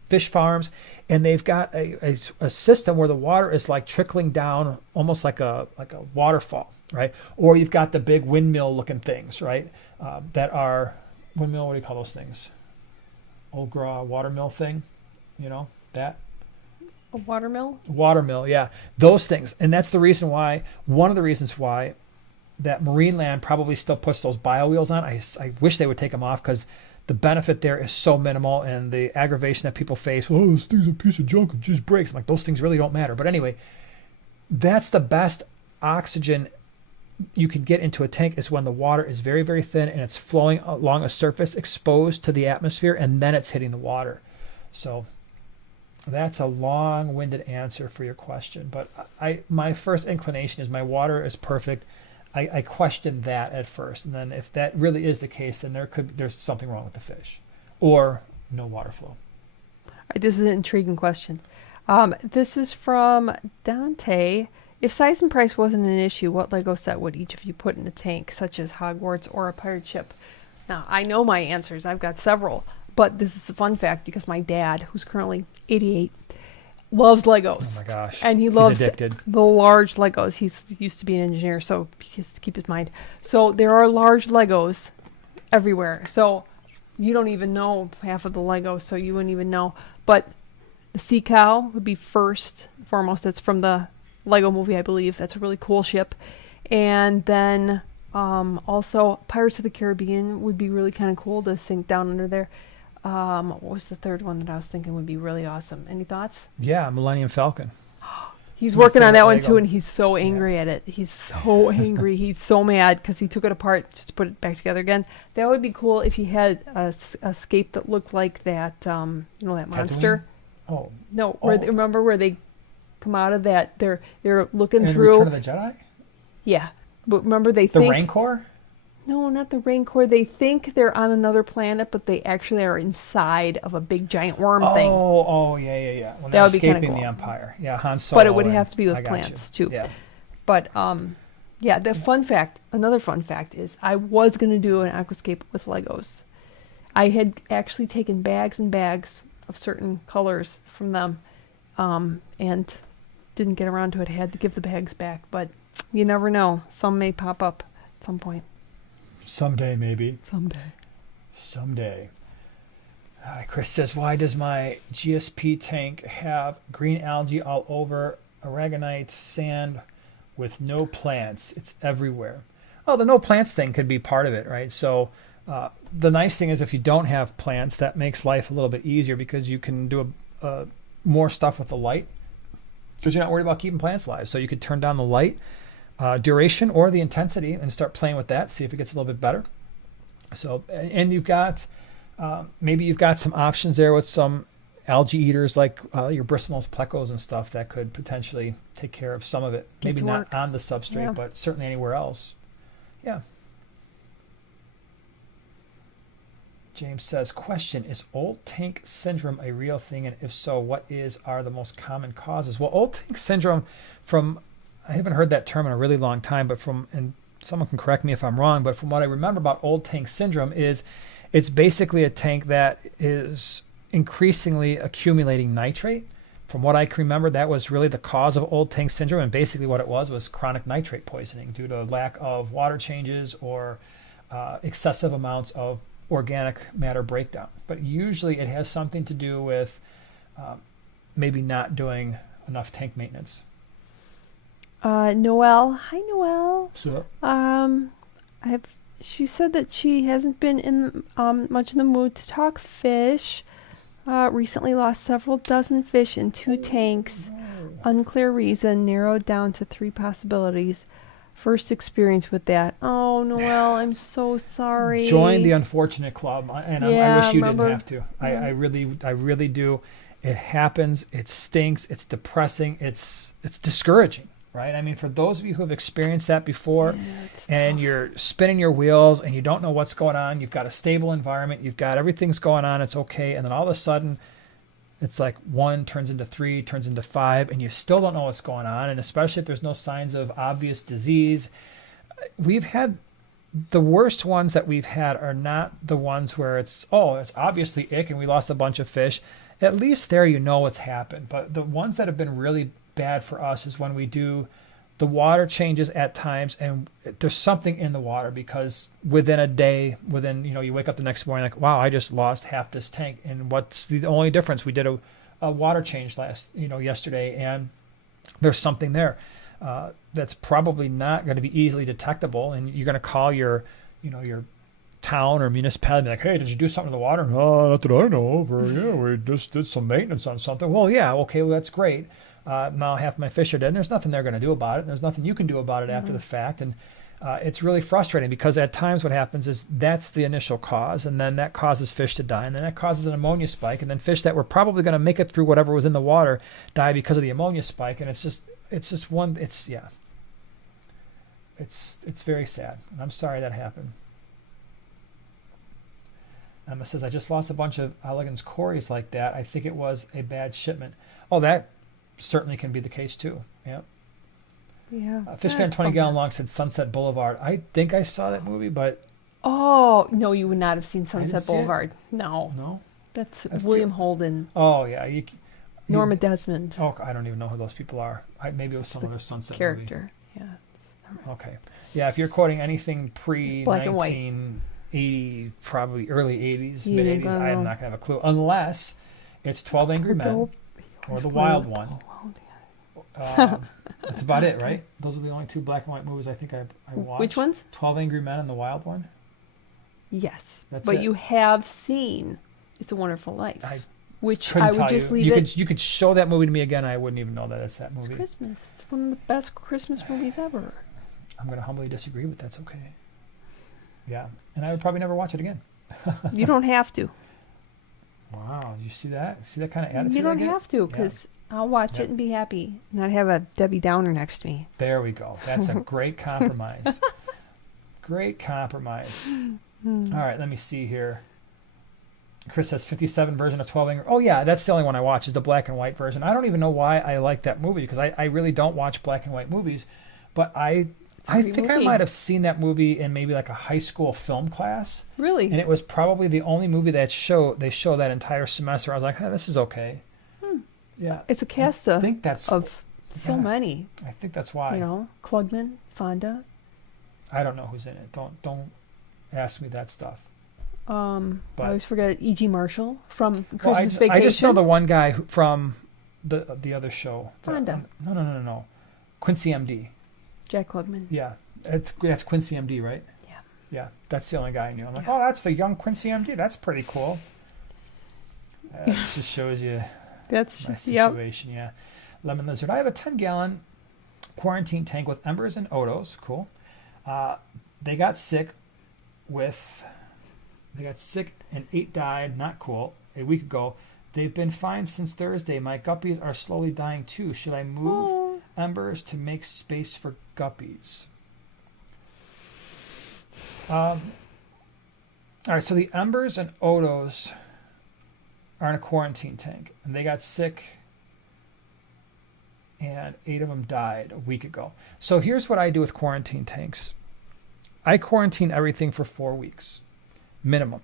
fish farms, and they've got a system where the water is like trickling down almost like a waterfall, right? Or you've got the big windmill looking things, right? That are windmill, what do you call those things? old Gras watermill thing, that A watermill? watermill, yeah, those things. And that's one of the reasons why that marine land probably still puts those bio wheels on. I wish they would take them off, because the benefit there is so minimal, and the aggravation that people face, oh, this thing's a piece of junk, it just breaks. I'm like, those things really don't matter. But anyway, that's the best oxygen you can get into a tank, is when the water is very, very thin and it's flowing along a surface exposed to the atmosphere, and then it's hitting the water. So that's a long-winded answer for your question. But my first inclination is my water is perfect. I questioned that at first, and then if that really is the case, then there's something wrong with the fish, or no water flow. All right, this is an intriguing question. This is from Dante. If size and price wasn't an issue, what Lego set would each of you put in a tank, such as Hogwarts or a pirate ship? Now, I know my answers. I've got several, but this is a fun fact because my dad, who's currently 88, loves Legos. Oh my gosh. And he loves He's addicted. the large Legos. He used to be an engineer, so he has to keep his mind. So there are large Legos everywhere. So you don't even know half of the Legos, so you wouldn't even know. But the Sea Cow would be first, foremost. That's from the Lego movie, I believe. That's a really cool ship. And then also Pirates of the Caribbean would be really kind of cool to sink down under there. What was the third one that I was thinking would be really awesome? Any thoughts? Yeah, Millennium Falcon. He's It's my working on that favorite one Lego. too, and he's so angry at it. He's so angry. He's so mad because he took it apart just to put it back together again. That would be cool if he had a scape that looked like that, that monster. Tatooine? Oh. No, Oh. remember where they come out of that? They're looking In through. Return of the Jedi? Yeah, but remember they The think Rancor? no, not the Rancor. They think they're on another planet, but they actually are inside of a big giant worm thing. Oh, yeah. When That they're would be kinda escaping cool. the Empire. Yeah, Han Solo. But it would and- have to be with I got plants you. too. Yeah. But yeah, another fun fact is I was going to do an aquascape with Legos. I had actually taken bags and bags of certain colors from them and didn't get around to it. I had to give the bags back, but you never know. Some may pop up at some point. Someday, maybe. Someday. Chris says, why does my GSP tank have green algae all over, aragonite, sand, with no plants? It's everywhere. Oh, the no plants thing could be part of it, right? So the nice thing is if you don't have plants, that makes life a little bit easier because you can do more stuff with the light because you're not worried about keeping plants alive. So you could turn down the light duration or the intensity and start playing with that, see if it gets a little bit better. So, and you've got, maybe you've got some options there with some algae eaters like your bristlenose plecos and stuff that could potentially take care of some of it. Get Maybe to not work. on the substrate, Yeah. but certainly anywhere else. Yeah. James says, question, is old tank syndrome a real thing? And if so, what are the most common causes? Well, old tank syndrome I haven't heard that term in a really long time, but and someone can correct me if I'm wrong, but from what I remember about old tank syndrome is it's basically a tank that is increasingly accumulating nitrate. From what I can remember, that was really the cause of old tank syndrome, and basically what it was chronic nitrate poisoning due to lack of water changes or excessive amounts of organic matter breakdown. But usually it has something to do with maybe not doing enough tank maintenance. Noelle. Hi, Noelle. So She said that she hasn't been in much in the mood to talk fish. Recently lost several dozen fish in 2 tanks. Unclear reason, narrowed down to 3 possibilities. First experience with that. Oh, Noelle, I'm so sorry. join the unfortunate club, and I Yeah, wish you remember? didn't have to. I really do. It happens. It stinks. It's depressing. It's discouraging, right? I mean, for those of you who have experienced that before, It's and tough. you're spinning your wheels and you don't know what's going on, you've got a stable environment, you've got everything's going on, it's okay, and then all of a sudden, it's like 1 turns into 3, turns into 5, and you still don't know what's going on, and especially if there's no signs of obvious disease. We've had the worst ones that we've had are not the ones where it's obviously ick and we lost a bunch of fish. At least there you know what's happened. But the ones that have been really bad for us is when we do the water changes at times, and there's something in the water because within a day, you wake up the next morning like, wow, I just lost half this tank. And what's the only difference? We did a water change yesterday, and there's something there that's probably not going to be easily detectable. And you're going to call your town or municipality and be like, hey, did you do something to the water? Oh, not that I know of. Or, yeah, we just did some maintenance on something. Well, yeah, okay, well, that's great. Now half my fish are dead, and there's nothing they're going to do about it. There's nothing you can do about it after the fact. And it's really frustrating because at times what happens is that's the initial cause, and then that causes fish to die, and then that causes an ammonia spike, and then fish that were probably going to make it through whatever was in the water die because of the ammonia spike. And it's very sad. And I'm sorry that happened. Emma says, I just lost a bunch of Elegans Corys like that. I think it was a bad shipment. Oh, that certainly can be the case too. Yeah. Yeah. Fish Fan 20 Gallon Long said Sunset Boulevard. I think I saw that movie, but oh no, you would not have seen Sunset Boulevard. No. That's William Holden. Oh yeah, Norma Desmond. Oh, I don't even know who those people are. Maybe it was some other Sunset character. Movie. Yeah. Okay. Yeah, if you're quoting anything pre black and white. 1980, probably early 80s, mid 80s, I'm not gonna have a clue unless it's 12 Angry Men or The Wild One. That's about it, right? Those are the only two black and white movies I think I watched. Which ones? 12 Angry Men and The Wild One. Yes, but you have seen It's a Wonderful Life, which I would just leave it. You could show that movie to me again, I wouldn't even know that it's that movie. It's Christmas. It's one of the best Christmas movies ever. I'm going to humbly disagree, but that's okay. Yeah, and I would probably never watch it again. You don't have to. Wow, did you see that? See that kind of attitude? You don't have to, because I'll watch it and be happy, not have a Debbie Downer next to me. There we go. That's a great compromise. Great compromise. All right, let me see here. Chris says 57 version of 12 Angry. Oh yeah, that's the only one I watch is the black and white version. I don't even know why I like that movie because I really don't watch black and white movies, but I think I might have seen that movie in maybe like a high school film class. Really? And it was probably the only movie that they show that entire semester. I was like, hey, this is okay. Yeah. It's a cast of so many. I think that's why. Klugman, Fonda. I don't know who's in it. Don't ask me that stuff. I always forget E.G. Marshall from Christmas Vacation. I just know the one guy from the other show. Fonda. No. Quincy M.D. Jack Klugman. Yeah, that's Quincy M.D., right? Yeah. Yeah, that's the only guy I knew. I'm like, oh, that's the young Quincy M.D. That's pretty cool. It just shows you that's my situation. Yeah. Lemon Lizard. I have a 10-gallon quarantine tank with embers and odos. Cool. They got sick and 8 died. Not cool. A week ago. They've been fine since Thursday. My guppies are slowly dying too. Should I move embers to make space for guppies? All right, so the embers and odos are in a quarantine tank, and they got sick, and 8 of them died a week ago. So here's what I do with quarantine tanks. I quarantine everything for 4 weeks, minimum.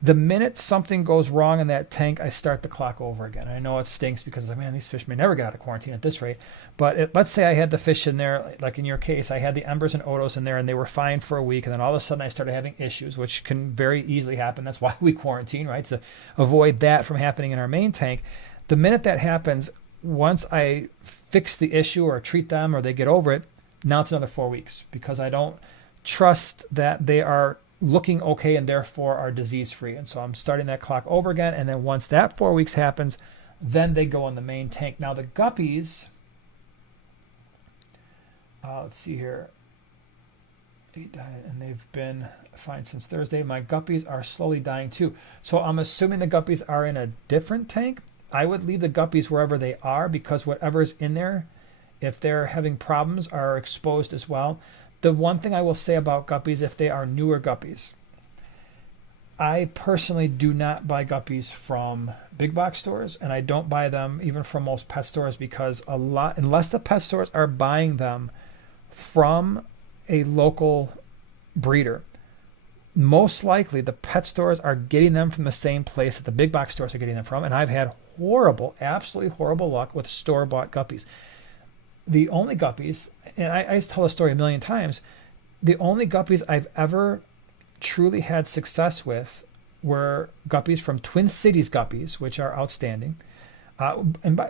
The minute something goes wrong in that tank, I start the clock over again. I know it stinks because, man, these fish may never get out of quarantine at this rate. But let's say I had the fish in there, like in your case, I had the embers and odos in there, and they were fine for a week, and then all of a sudden I started having issues, which can very easily happen. That's why we quarantine, right? To avoid that from happening in our main tank. The minute that happens, once I fix the issue or treat them or they get over it, now it's another 4 weeks because I don't trust that they are looking okay and therefore are disease free. And so I'm starting that clock over again. And then once that 4 weeks happens, then they go in the main tank. Now the guppies, let's see here. 8 died and they've been fine since Thursday. My guppies are slowly dying too. So I'm assuming the guppies are in a different tank. I would leave the guppies wherever they are because whatever's in there, if they're having problems, are exposed as well. The one thing I will say about guppies, if they are newer guppies, I personally do not buy guppies from big box stores, and I don't buy them even from most pet stores because unless the pet stores are buying them from a local breeder, most likely the pet stores are getting them from the same place that the big box stores are getting them from, and I've had absolutely horrible luck with store-bought guppies. the only guppies, and I tell the story a million times, the only guppies I've ever truly had success with were guppies from Twin Cities Guppies, which are outstanding.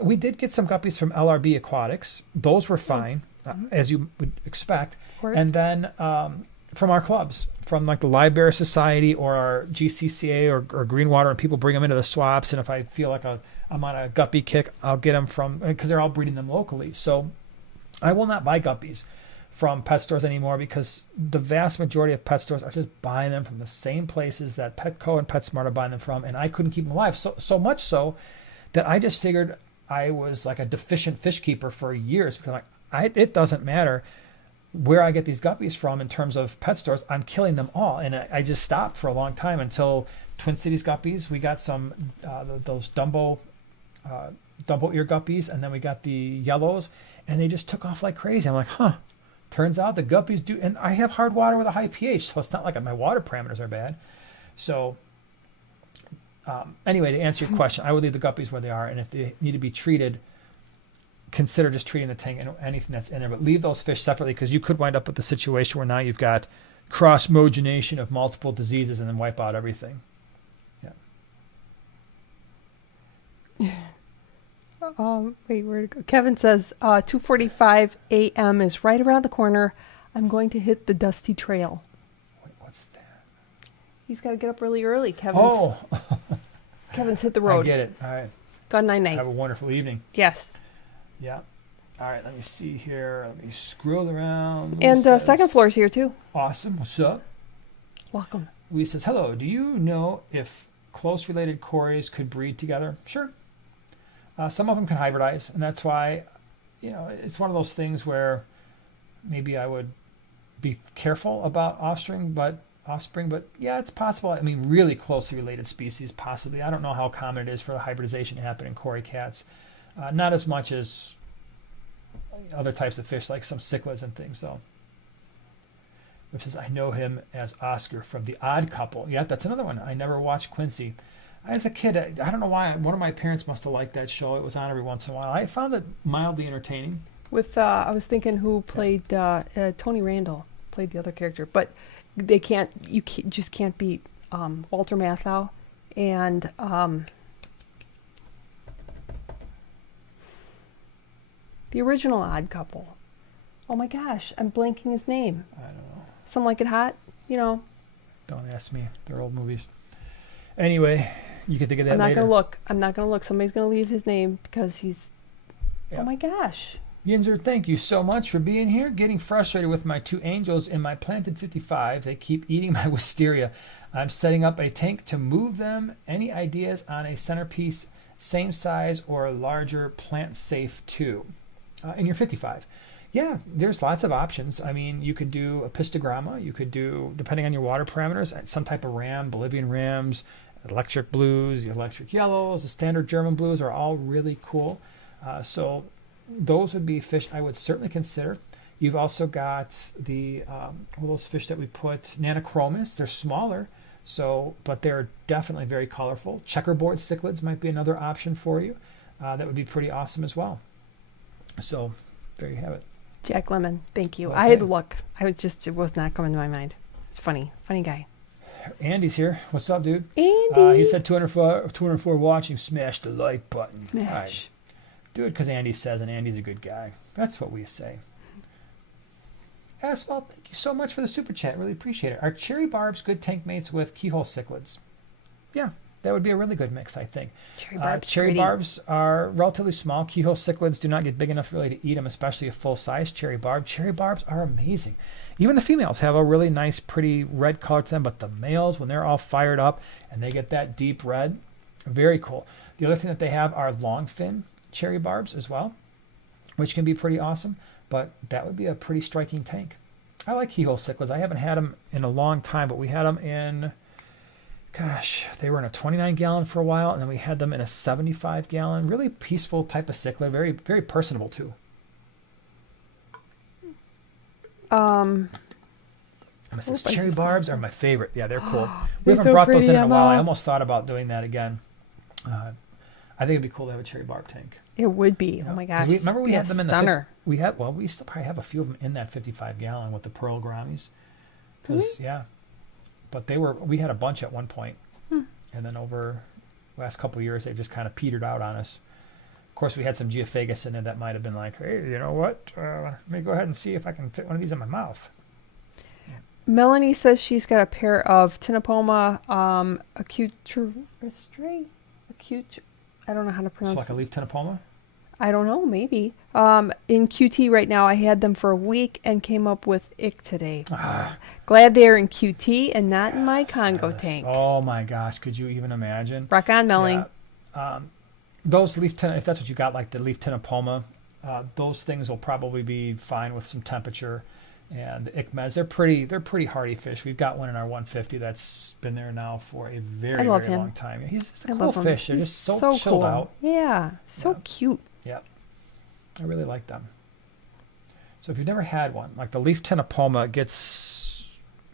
We did get some guppies from LRB Aquatics. Those were fine, as you would expect. Of course. And then from our clubs, from like the Library Society or our GCCA or Greenwater, and people bring them into the swaps. And if I feel like I'm on a guppy kick, I'll get them from, because they're all breeding them locally. So I will not buy guppies from pet stores anymore, because the vast majority of pet stores are just buying them from the same places that Petco and PetSmart are buying them from, and I couldn't keep them alive. So much so that I just figured I was like a deficient fish keeper for years, because it doesn't matter where I get these guppies from in terms of pet stores, I'm killing them all. And I just stopped for a long time until Twin Cities Guppies. We got some those Dumbo ear guppies, and then we got the yellows, and they just took off like crazy. I'm like, turns out the guppies do, and I have hard water with a high pH, so it's not like my water parameters are bad. So anyway, to answer your question, I would leave the guppies where they are, and if they need to be treated, consider just treating the tank and anything that's in there, but leave those fish separately, because you could wind up with the situation where now you've got cross-mogenation of multiple diseases and then wipe out everything. Yeah. Wait, where'd it go? Kevin says 2:45 a.m. is right around the corner. I'm going to hit the dusty trail. Wait, what's that? He's got to get up really early. Kevin's hit the I road. get it. All right. Good night. Have a wonderful evening. Yes. Yeah. All right, let me see here. Let me scroll around. And second floor's here too. Awesome. What's up? Welcome. Lee says, hello, do you know if close related cories could breed together? Sure. Some of them can hybridize, and that's why, it's one of those things where maybe I would be careful about offspring, but yeah, it's possible. I mean, really closely related species, possibly. I don't know how common it is for the hybridization to happen in cory cats. Not as much as other types of fish, like some cichlids and things, though. Which says, I know him as Oscar from The Odd Couple. Yeah, that's another one. I never watched Quincy. As a kid, I don't know why, one of my parents must have liked that show. It was on every once in a while. I found it mildly entertaining. I was thinking who played Tony Randall played the other character, but just can't beat Walter Matthau and the original Odd Couple. Oh my gosh, I'm blanking his name. I don't know. Some Like It Hot, Don't ask me. They're old movies. Anyway, you can think of that I'm not later. I'm not gonna look. Somebody's gonna leave his name because he's. Yeah. Oh my gosh. Yinzer, thank you so much for being here. Getting frustrated with my two angels in my planted 55. They keep eating my wisteria. I'm setting up a tank to move them. Any ideas on a centerpiece, same size or larger, plant safe too? In your 55. Yeah, there's lots of options. I mean, you could do a pistogramma. You could do, depending on your water parameters, some type of ram, Bolivian rams, electric blues, the electric yellows, the standard German blues are all really cool. So those would be fish I would certainly consider. You've also got the those fish that we put, Nanochromis. They're smaller, but they're definitely very colorful. Checkerboard cichlids might be another option for you. That would be pretty awesome as well. So there you have it. Jack Lemon, thank you. Okay. I had to look. It was not coming to my mind. It's funny guy. Andy's here. What's up, dude? Andy. He said 204 watching. Smash the like button. Smash. All right. Do it because Andy says, and Andy's a good guy. That's what we say. Asphalt, thank you so much for the super chat. Really appreciate it. Are cherry barbs good tank mates with keyhole cichlids? Yeah, that would be a really good mix, I think. Cherry barbs are relatively small. Keyhole cichlids do not get big enough really to eat them, especially a full-size cherry barb. Cherry barbs are amazing. Even the females have a really nice, pretty red color to them, but the males, when they're all fired up and they get that deep red, very cool. The other thing that they have are long fin cherry barbs as well, which can be pretty awesome, but that would be a pretty striking tank. I like keyhole cichlids. I haven't had them in a long time, but we had them in, they were in a 29 gallon for a while, and then we had them in a 75 gallon. Really peaceful type of cichlid, very, very personable too. Cherry barbs are my favorite. Yeah, they're cool. We haven't brought those in a while. I almost thought about doing that again. I think it'd be cool to have a cherry barb tank. It would be. You know? Oh my 'Cause gosh. remember we Yeah, had them in stunner. we still probably have a few of them in that 55 gallon with the pearl gouramis. Do we? Yeah. But we had a bunch at one point. And then over the last couple of years, they've just kind of petered out on us. Of course, we had some geophagus in there that might have been like, hey, you know what? Let me go ahead and see if I can fit one of these in my mouth. Melanie says she's got a pair of Tinapoma acute, I don't know how to So pronounce like a leaf tenopoma? I don't know, maybe. In QT right now, I had them for a week and came up with ick today. Glad they're in QT and not in my Congo Yes. tank. Oh my gosh, could you even imagine? Rock on, Melanie. Yeah. Those if that's what you got, like the leaf tenopoma, those things will probably be fine with some temperature. And the ichmeds, they're pretty hardy fish. We've got one in our 150 that's been there now for a very, love very him. long time. He's just a I cool love him. fish. They're He's just so chilled cool. out. Yeah, so Yeah. cute. Yep. I really like them. So if you've never had one, like the leaf tenopoma gets,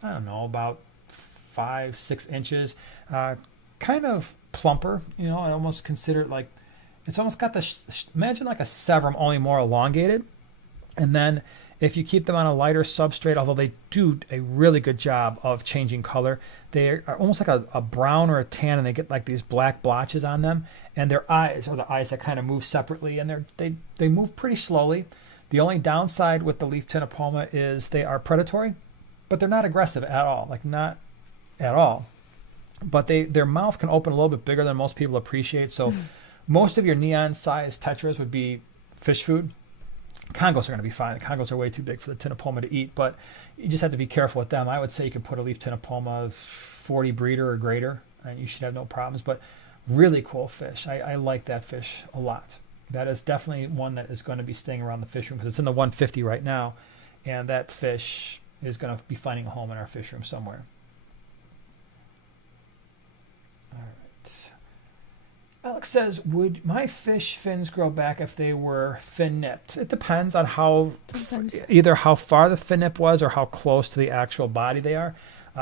I don't know, about 5-6 inches, kind of plumper. You know, I almost consider it like, it's almost got the, imagine like a severum, only more elongated. And then if you keep them on a lighter substrate, although they do a really good job of changing color, they are almost like a brown or a tan, and they get like these black blotches on them. And their eyes are the eyes that kind of move separately, and they move pretty slowly. The only downside with the leaf tenopoma is they are predatory, but they're not aggressive at all, like not at all. But their mouth can open a little bit bigger than most people appreciate. So most of your neon-sized tetras would be fish food. Congos are going to be fine. The Congos are way too big for the tenopoma to eat, but you just have to be careful with them. I would say you could put a leaf tenopoma 40 breeder or greater, and you should have no problems. But really cool fish. I like that fish a lot. That is definitely one that is going to be staying around the fish room because it's in the 150 right now, and that fish is going to be finding a home in our fish room somewhere. All right. Alex says, would my fish fins grow back if they were fin nipped? It depends on either how far the fin nip was or how close to the actual body they are.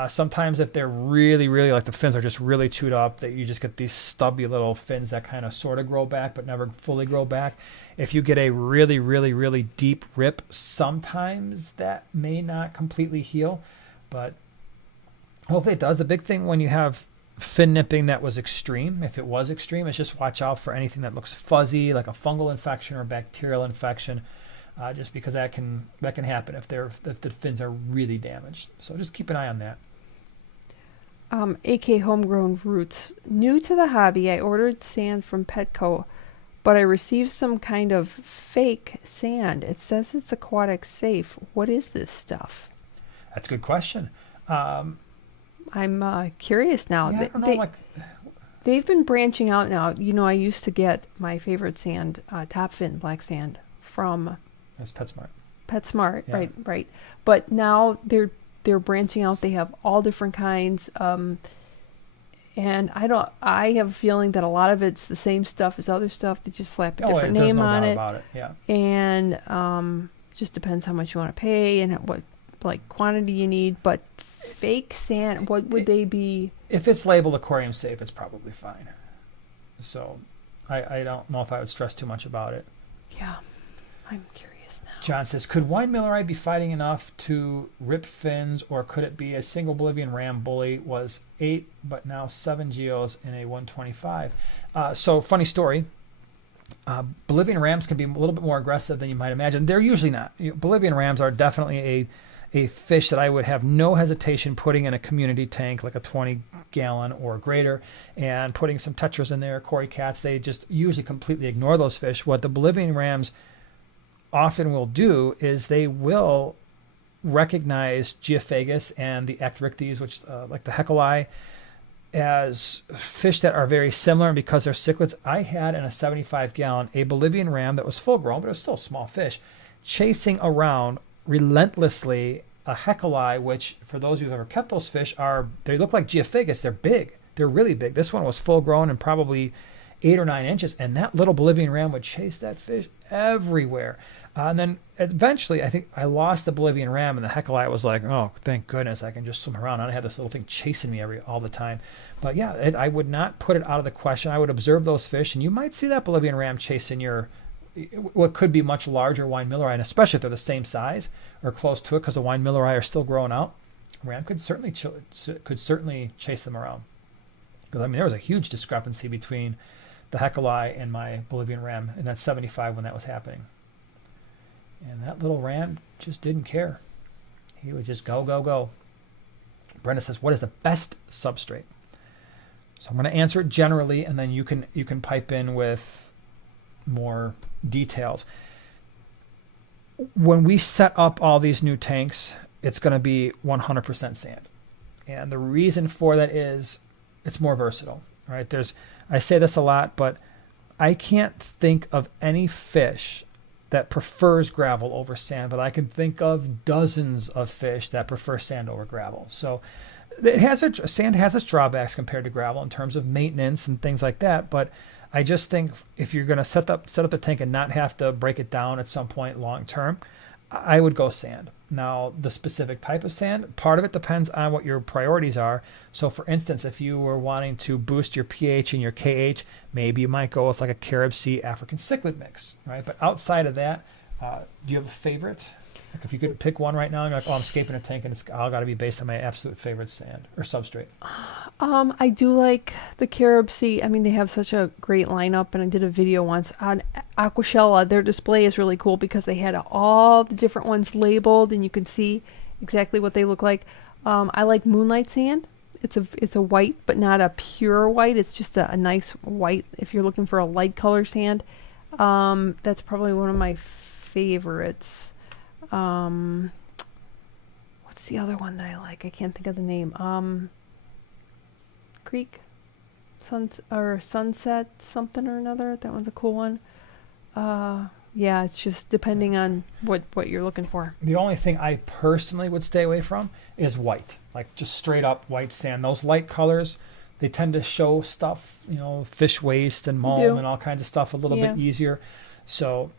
Sometimes if they're really, really, like the fins are just really chewed up, that you just get these stubby little fins that kind of sort of grow back but never fully grow back. If you get a really, really, really deep rip, sometimes that may not completely heal, but hopefully it does. The big thing when you have fin nipping that was extreme, if it was extreme, is just watch out for anything that looks fuzzy, like a fungal infection or bacterial infection, just because that can happen if the fins are really damaged. So just keep an eye on that. AK Homegrown Roots. New to the hobby, I ordered sand from Petco, but I received some kind of fake sand. It says it's Aquatics safe. What is this stuff? That's a good question. I'm curious now. Yeah, I don't know, They've been branching out now. You know, I used to get my favorite sand, top fin black sand, from that's PetSmart. PetSmart, Yeah. right. But now they're branching out. They have all different kinds. And I have a feeling that a lot of it's the same stuff as other stuff. They just slap a different there's name no on doubt it. about it. Yeah. And just depends how much you want to pay and what like quantity you need. But fake sand, what would they be? If it's labeled aquarium safe, it's probably fine. So I don't know if I would stress too much about it. Yeah, I'm curious now. John says, could wine millerite be fighting enough to rip fins, or could it be a single Bolivian ram bully was 8 but now 7 geos in a 125? So funny story. Bolivian rams can be a little bit more aggressive than you might imagine. They're usually not. Bolivian rams are definitely a fish that I would have no hesitation putting in a community tank, like a 20-gallon or greater, and putting some tetras in there, cory cats. They just usually completely ignore those fish. What the Bolivian rams often will do is they will recognize geophagus and the ectrichthys, which like the heckelii, as fish that are very similar. And because they're cichlids, I had in a 75-gallon a Bolivian ram that was full grown, but it was still a small fish, chasing around relentlessly a heckelii, which for those who've ever kept those fish, they look like geophagus. They're big. They're really big. This one was full grown and probably 8 or 9 inches, and that little Bolivian ram would chase that fish everywhere. And then eventually, I think I lost the Bolivian ram, and the Heckelite was like, oh, thank goodness I can just swim around. I don't have this little thing chasing me all the time. But yeah, I would not put it out of the question. I would observe those fish, and you might see that Bolivian ram chasing what could be much larger wine millerai, and especially if they're the same size or close to it, because the wine millerai are still growing out. Ram could certainly chase them around. Because I mean, there was a huge discrepancy between the Heckelite and my Bolivian ram in that 75 when that was happening. And that little ram just didn't care. He would just go, go, go. Brenda says, what is the best substrate? So I'm going to answer it generally, and then you can pipe in with more details. When we set up all these new tanks, it's going to be 100% sand. And the reason for that is it's more versatile, right? I say this a lot, but I can't think of any fish that prefers gravel over sand, but I can think of dozens of fish that prefer sand over gravel. So sand has its drawbacks compared to gravel in terms of maintenance and things like that, but I just think if you're going to set up the tank and not have to break it down at some point long term, I would go sand. Now, the specific type of sand, part of it depends on what your priorities are. So, for instance, if you were wanting to boost your pH and your KH, maybe you might go with like a Carib Sea African cichlid mix, right? But outside of that, do you have a favorite? Like if you could pick one right now, and you're like, oh, I'm scaping a tank, and it's all got to be based on my absolute favorite sand or substrate. I do like the Carib Sea. I mean, they have such a great lineup, and I did a video once on Aquashella. Their display is really cool because they had all the different ones labeled, and you can see exactly what they look like. I like Moonlight Sand. It's a white, but not a pure white. It's just a nice white if you're looking for a light color sand. That's probably one of my favorites. What's the other one that I like? I can't think of the name. Creek, Sunset, something or another. That one's a cool one. Yeah, it's just depending on what you're looking for. The only thing I personally would stay away from is white, like just straight up white sand. Those light colors, they tend to show stuff, fish waste and mulm and all kinds of stuff a little bit easier. So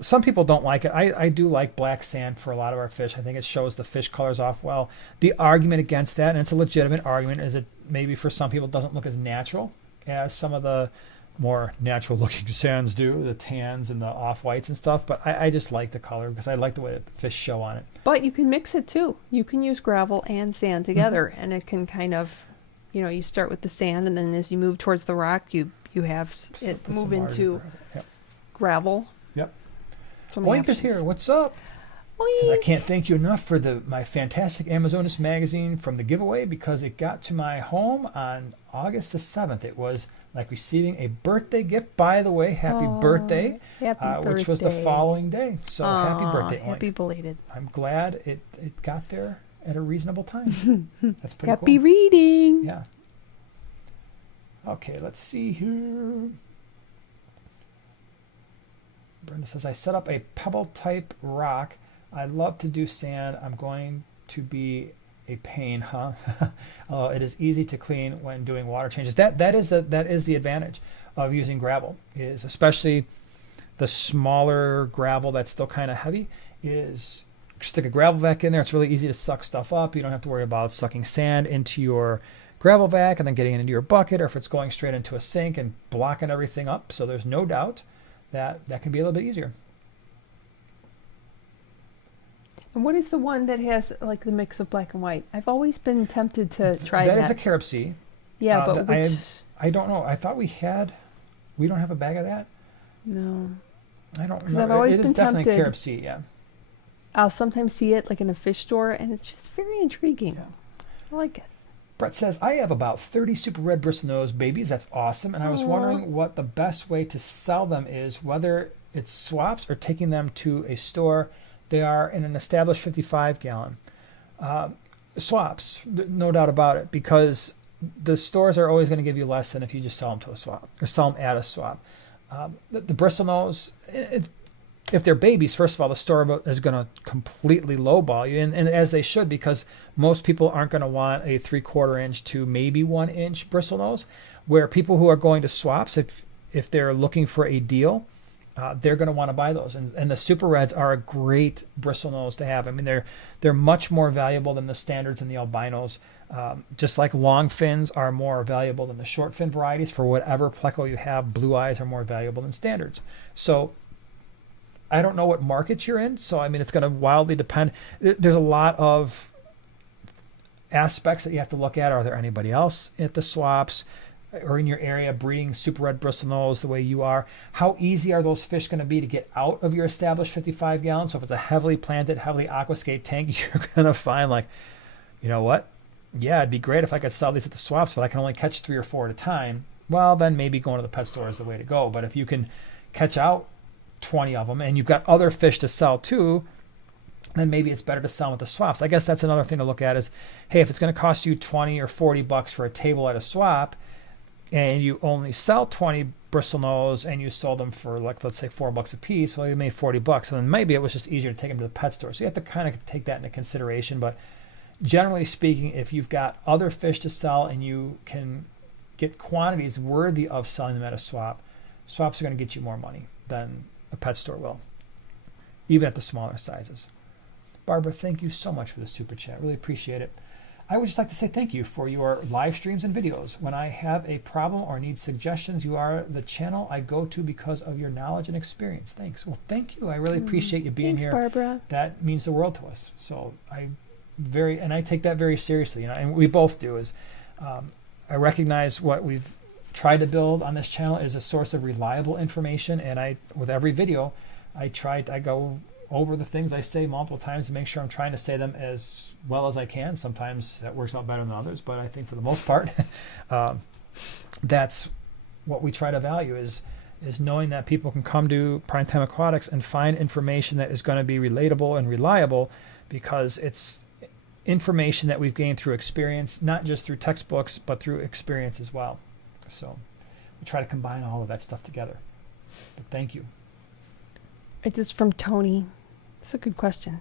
some people don't like it. I do like black sand for a lot of our fish. I think it shows the fish colors off well. The argument against that, and it's a legitimate argument, is it maybe for some people it doesn't look as natural as some of the more natural looking sands do, the tans and the off-whites and stuff. But I just like the color because I like the way the fish show on it. But you can mix it too. You can use gravel and sand together, and it can kind of, you start with the sand, and then as you move towards the rock, you have it move into gravel. Yep. Oink is here. What's up? Says, I can't thank you enough for my fantastic Amazonas magazine from the giveaway because it got to my home on August the 7th. It was like receiving a birthday gift. By the way, happy birthday, which was the following day. So happy birthday, Oink. Happy belated. I'm glad it got there at a reasonable time. That's pretty happy cool. reading. Yeah. Okay, let's see here. Brenda says, I set up a pebble type rock. I love to do sand. I'm going to be a pain, huh? It is easy to clean when doing water changes. That is the advantage of using gravel, is especially the smaller gravel that's still kind of heavy, is stick a gravel vac in there. It's really easy to suck stuff up. You don't have to worry about sucking sand into your gravel vac and then getting it into your bucket, or if it's going straight into a sink and blocking everything up. So there's no doubt that can be a little bit easier. And what is the one that has like the mix of black and white? I've always been tempted to try that. That is a Carib Sea. Yeah, but I don't know. I thought we don't have a bag of that. No. I don't Because know. I've always it been is definitely tempted. Carib Sea, yeah. I'll sometimes see it like in a fish store, and it's just very intriguing. Yeah. I like it. Brett says, I have about 30 super red bristlenose babies. That's awesome. And I was wondering what the best way to sell them is, whether it's swaps or taking them to a store. They are in an established 55 gallon. Swaps, no doubt about it, because the stores are always going to give you less than if you just sell them to a swap or sell them at a swap. The bristlenose, if they're babies, first of all, the store is going to completely lowball you, and as they should, because most people aren't going to want a 3/4 inch to maybe 1 inch bristlenose. Where people who are going to swaps, if they're looking for a deal, they're going to want to buy those. And the super reds are a great bristlenose to have. I mean, they're much more valuable than the standards and the albinos. Just like long fins are more valuable than the short fin varieties. For whatever pleco you have, blue eyes are more valuable than standards. So I don't know what market you're in. So, I mean, it's going to wildly depend. There's a lot of aspects that you have to look at. Are there anybody else at the swaps or in your area breeding super red bristlenose the way you are? How easy are those fish going to be to get out of your established 55 gallons? So if it's a heavily planted, heavily aquascape tank, you're going to find like, you know what? Yeah, it'd be great if I could sell these at the swaps, but I can only catch 3 or 4 at a time. Well, then maybe going to the pet store is the way to go. But if you can catch out 20 of them and you've got other fish to sell too, then maybe it's better to sell them at the swaps. I guess that's another thing to look at is, hey, if it's going to cost you 20 or 40 bucks for a table at a swap, and you only sell 20 bristlenose and you sold them for, like, let's say $4 a piece, well, you made 40 bucks. And then maybe it was just easier to take them to the pet store. So you have to kind of take that into consideration. But generally speaking, if you've got other fish to sell and you can get quantities worthy of selling them at a swap, swaps are going to get you more money than a pet store will, even at the smaller sizes. Barbara, thank you so much for the super chat. Really appreciate it. I would just like to say thank you for your live streams and videos. When I have a problem or need suggestions, you are the channel I go to because of your knowledge and experience. Thanks. Well, thank you. I really appreciate you being here. Thanks, Barbara. That means the world to us. So I take that very seriously, you know, and we both do. Is I recognize what we've tried to build on this channel is a source of reliable information, and with every video, I go over the things I say multiple times to make sure I'm trying to say them as well as I can. Sometimes that works out better than others, but I think for the most part, that's what we try to value is knowing that people can come to Primetime Aquatics and find information that is going to be relatable and reliable, because it's information that we've gained through experience, not just through textbooks, but through experience as well. So we try to combine all of that stuff together. But thank you. It is from Tony. It's a good question.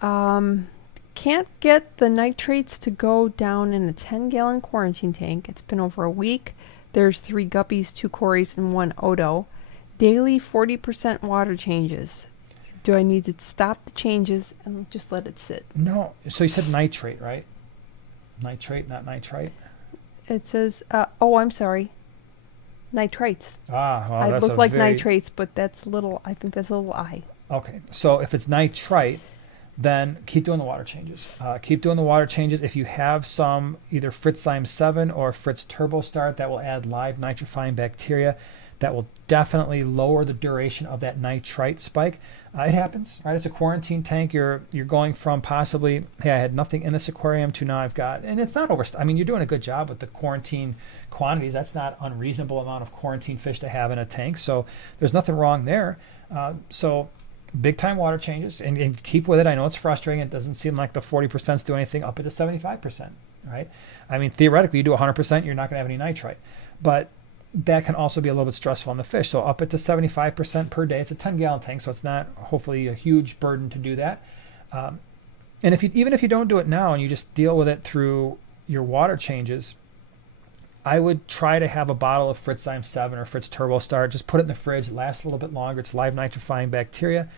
Can't get the nitrates to go down in a 10-gallon quarantine tank. It's been over a week. There's 3 guppies, 2 cories, and 1 odo. Daily 40% water changes. Do I need to stop the changes and just let it sit? No. So you said nitrate, right? Nitrate, not nitrite? It says, I'm sorry. Nitrates. Well, I look like nitrates, but that's little, I think that's a little I. Okay. So if it's nitrite, then keep doing the water changes. Keep doing the water changes. If you have some either Fritzzyme 7 or Fritz Turbo Start, that will add live nitrifying bacteria. That will definitely lower the duration of that nitrite spike. It happens, right? It's a quarantine tank. You're going from possibly, hey, I had nothing in this aquarium to now I've got, and it's not I mean, you're doing a good job with the quarantine quantities. That's not unreasonable amount of quarantine fish to have in a tank. So there's nothing wrong there. So big time water changes and keep with it. I know it's frustrating. It doesn't seem like the 40% do anything up into 75%, right? I mean, theoretically, you do 100%, you're not going to have any nitrite. But that can also be a little bit stressful on the fish. So up it to 75% per day. It's a 10-gallon tank, so it's not hopefully a huge burden to do that. And even if you don't do it now and you just deal with it through your water changes, I would try to have a bottle of Fritzzyme 7 or Fritz Turbo Start. Just put it in the fridge. It lasts a little bit longer. It's live nitrifying bacteria.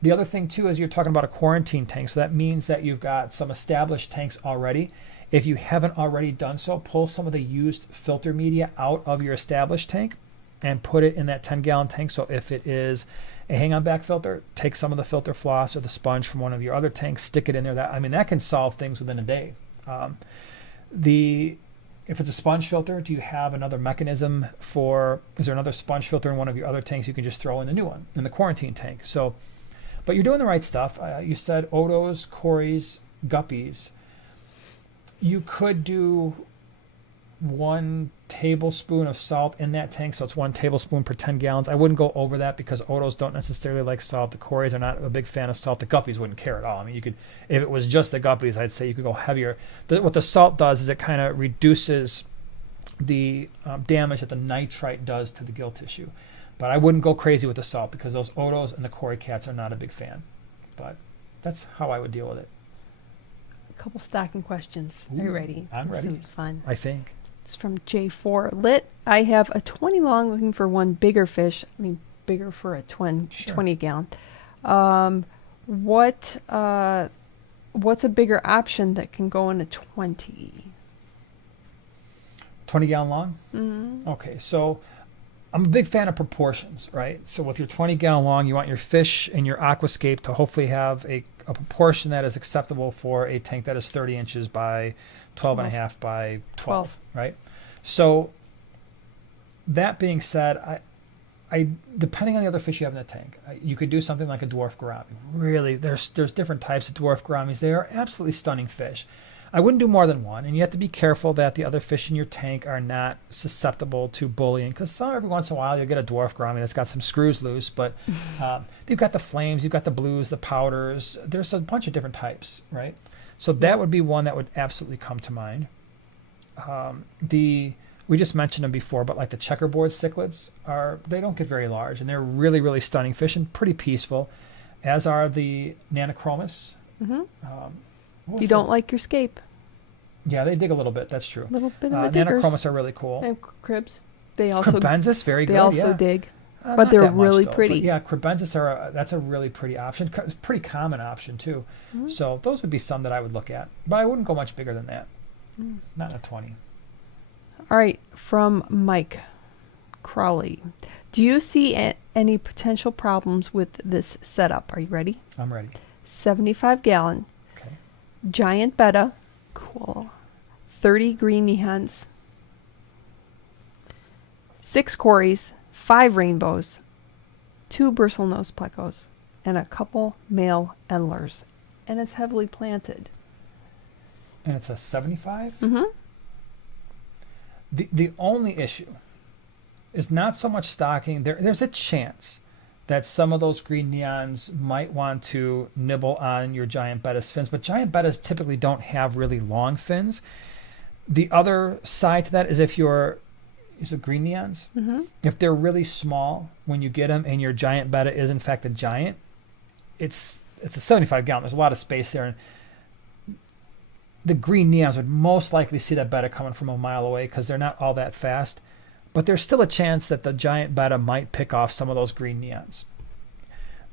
The other thing, too, is you're talking about a quarantine tank. So that means that you've got some established tanks already. If you haven't already done so, pull some of the used filter media out of your established tank and put it in that 10-gallon tank. So if it is a hang-on back filter, take some of the filter floss or the sponge from one of your other tanks, stick it in there. That can solve things within a day. If it's a sponge filter, do you have another mechanism is there another sponge filter in one of your other tanks you can just throw in a new one in the quarantine tank? So, but you're doing the right stuff. You said odos, cories, guppies. You could do 1 tablespoon of salt in that tank, so it's 1 tablespoon per 10 gallons. I wouldn't go over that because odos don't necessarily like salt. The cories are not a big fan of salt. The guppies wouldn't care at all. I mean, you could, if it was just the guppies, I'd say you could go heavier. What the salt does is it kind of reduces the damage that the nitrite does to the gill tissue. But I wouldn't go crazy with the salt because those odos and the cory cats are not a big fan. But that's how I would deal with it. Couple stocking questions. Ooh, Are you ready? I'm ready. This is fun. I think. It's from J4 Lit. I have a 20 long looking for one bigger fish. bigger for a 20 Sure. gallon. What what's a bigger option that can go in a 20? 20-gallon long? Mm-hmm. Okay, so I'm a big fan of proportions, right? So with your 20-gallon long, you want your fish and your aquascape to hopefully have a proportion that is acceptable for a tank that is 30 inches by 12 and a half by 12, right? So that being said, I depending on the other fish you have in the tank, you could do something like a dwarf gourami. Really, there's different types of dwarf gouramis. They are absolutely stunning fish. I wouldn't do more than one, and you have to be careful that the other fish in your tank are not susceptible to bullying, because every once in a while you'll get a dwarf gourami that's got some screws loose, but you've got the flames, you've got the blues, the powders. There's a bunch of different types, right? So that would be one that would absolutely come to mind. We just mentioned them before, but like the checkerboard cichlids they don't get very large, and they're really, really stunning fish and pretty peaceful, as are the nanochromis. Mm-hmm. If you don't like your scape, yeah, they dig a little bit. That's true. a little bit of a diggers. Nanochromis are really cool. And cribs. They also Crebensis, very good. They also yeah. dig, but Not they're that much, really though, pretty. but yeah, crebensis that's a really pretty option. It's a pretty common option too. Mm-hmm. So those would be some that I would look at, but I wouldn't go much bigger than that. Mm. Not in a 20. All right, from Mike Crowley. Do you see any potential problems with this setup? Are you ready? I'm ready. 75-gallon, Okay. giant betta, cool, 30 green neons, 6 cories, 5 rainbows, 2 bristlenose plecos, and a couple male endlers. And it's heavily planted. And it's a 75? Mm-hmm. The only issue is not so much stocking. There's a chance that some of those green neons might want to nibble on your giant bettas fins, but giant bettas typically don't have really long fins. The other side to that is if green neons, Mm-hmm. if they're really small when you get them and your giant betta is in fact a giant, it's a 75-gallon. There's a lot of space there, and the green neons would most likely see that betta coming from a mile away because they're not all that fast. But there's still a chance that the giant betta might pick off some of those green neons.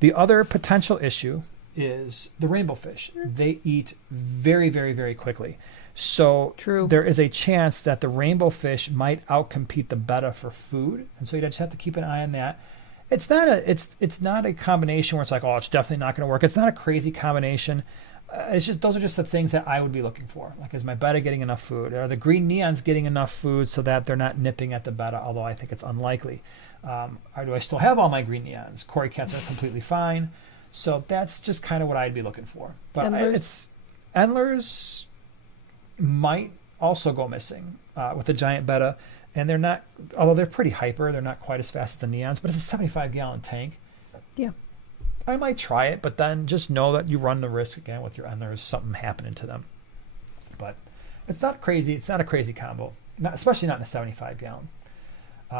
The other potential issue is the rainbow fish. They eat very, very, very quickly. So True. there is a chance that the rainbow fish might outcompete the betta for food. And so you just have to keep an eye on that. It's not a combination where it's like, oh, it's definitely not going to work. It's not a crazy combination. It's just those are just the things that I would be looking for. Like, is my betta getting enough food? Are the green neons getting enough food so that they're not nipping at the betta? Although I think it's unlikely. Or do I still have all my green neons? Cory cats are completely fine. So that's just kind of what I'd be looking for. But endlers might also go missing with the giant betta, and they're not. Although they're pretty hyper, they're not quite as fast as the neons. But it's a 75-gallon tank. Yeah. I might try it, but then just know that you run the risk again with your endlers, something happening to them. But it's not crazy. It's not a crazy combo, especially not in a 75-gallon.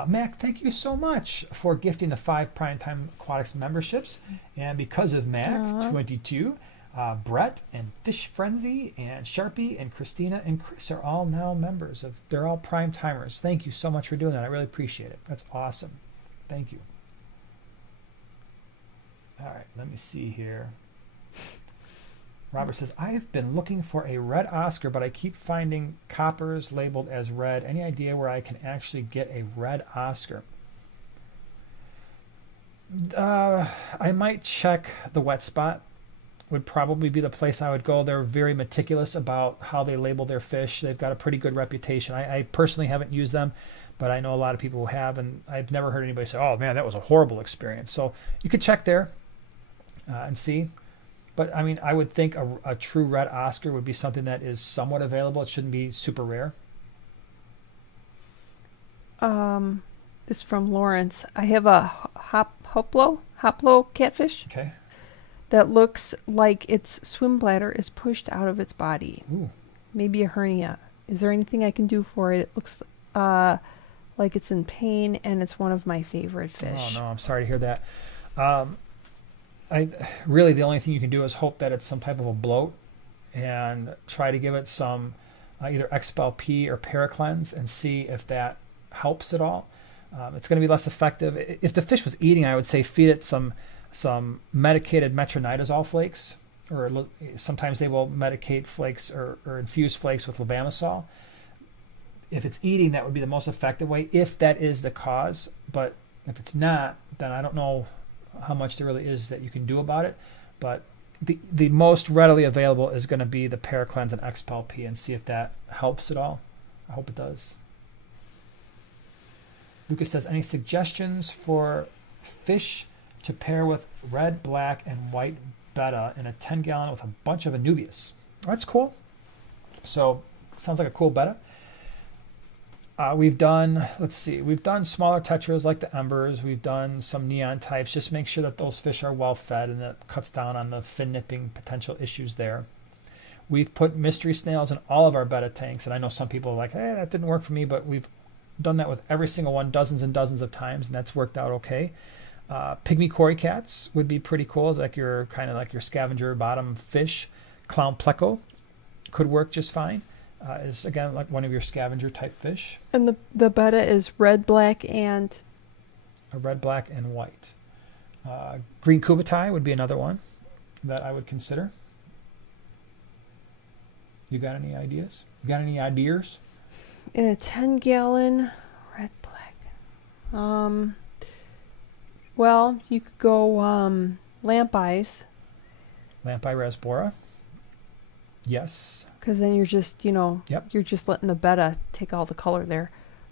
Mac, thank you so much for gifting the 5 Primetime Aquatics memberships. And because of Mac, 22, Brett and Fish Frenzy and Sharpie and Christina and Chris are all now members of. They're all Prime Timers. Thank you so much for doing that. I really appreciate it. That's awesome. Thank you. All right, let me see here. Robert says, I've been looking for a red Oscar, but I keep finding coppers labeled as red. Any idea where I can actually get a red Oscar? I might check the Wet Spot. Would probably be the place I would go. They're very meticulous about how they label their fish. They've got a pretty good reputation. I personally haven't used them, but I know a lot of people who have, and I've never heard anybody say, oh man, that was a horrible experience. So you could check there and see. But I mean, I would think a true red Oscar would be something that is somewhat available. It shouldn't be super rare. This from Lawrence. I have a hoplo catfish. Okay. That looks like its swim bladder is pushed out of its body. Ooh. Maybe a hernia. Is there anything I can do for it? It looks like it's in pain, and it's one of my favorite fish. Oh no, I'm sorry to hear that. I really, the only thing you can do is hope that it's some type of a bloat, and try to give it some either Expel P or Paracleanse and see if that helps at all. It's going to be less effective. If the fish was eating, I would say feed it some medicated metronidazole flakes, or sometimes they will medicate flakes or infuse flakes with levamisole. If it's eating, that would be the most effective way if that is the cause. But if it's not, then I don't know how much there really is that you can do about it. But the most readily available is going to be the Paracleanse and Expel P, and see if that helps at all. I hope it does. Lucas says, any suggestions for fish to pair with red, black, and white betta in a 10-gallon with a bunch of Anubias? That's cool. So sounds like a cool betta. We've done smaller tetras like the embers. We've done some neon types. Just make sure that those fish are well fed, and that cuts down on the fin nipping potential issues there. We've put mystery snails in all of our betta tanks, and I know some people are like, hey, that didn't work for me, but we've done that with every single one dozens and dozens of times, and that's worked out okay. Pygmy cory cats would be pretty cool. It's like your scavenger bottom fish. Clown pleco could work just fine. Is again like one of your scavenger type fish. And the betta is red, black, and red, black, and white. Green cubitai would be another one that I would consider. You got any ideas? You got any ideas? In a 10-gallon, red, black. Well, you could go lamp eyes. Lamp eye rasbora. Yes. Because then you're just, you're just letting the betta take all the color there.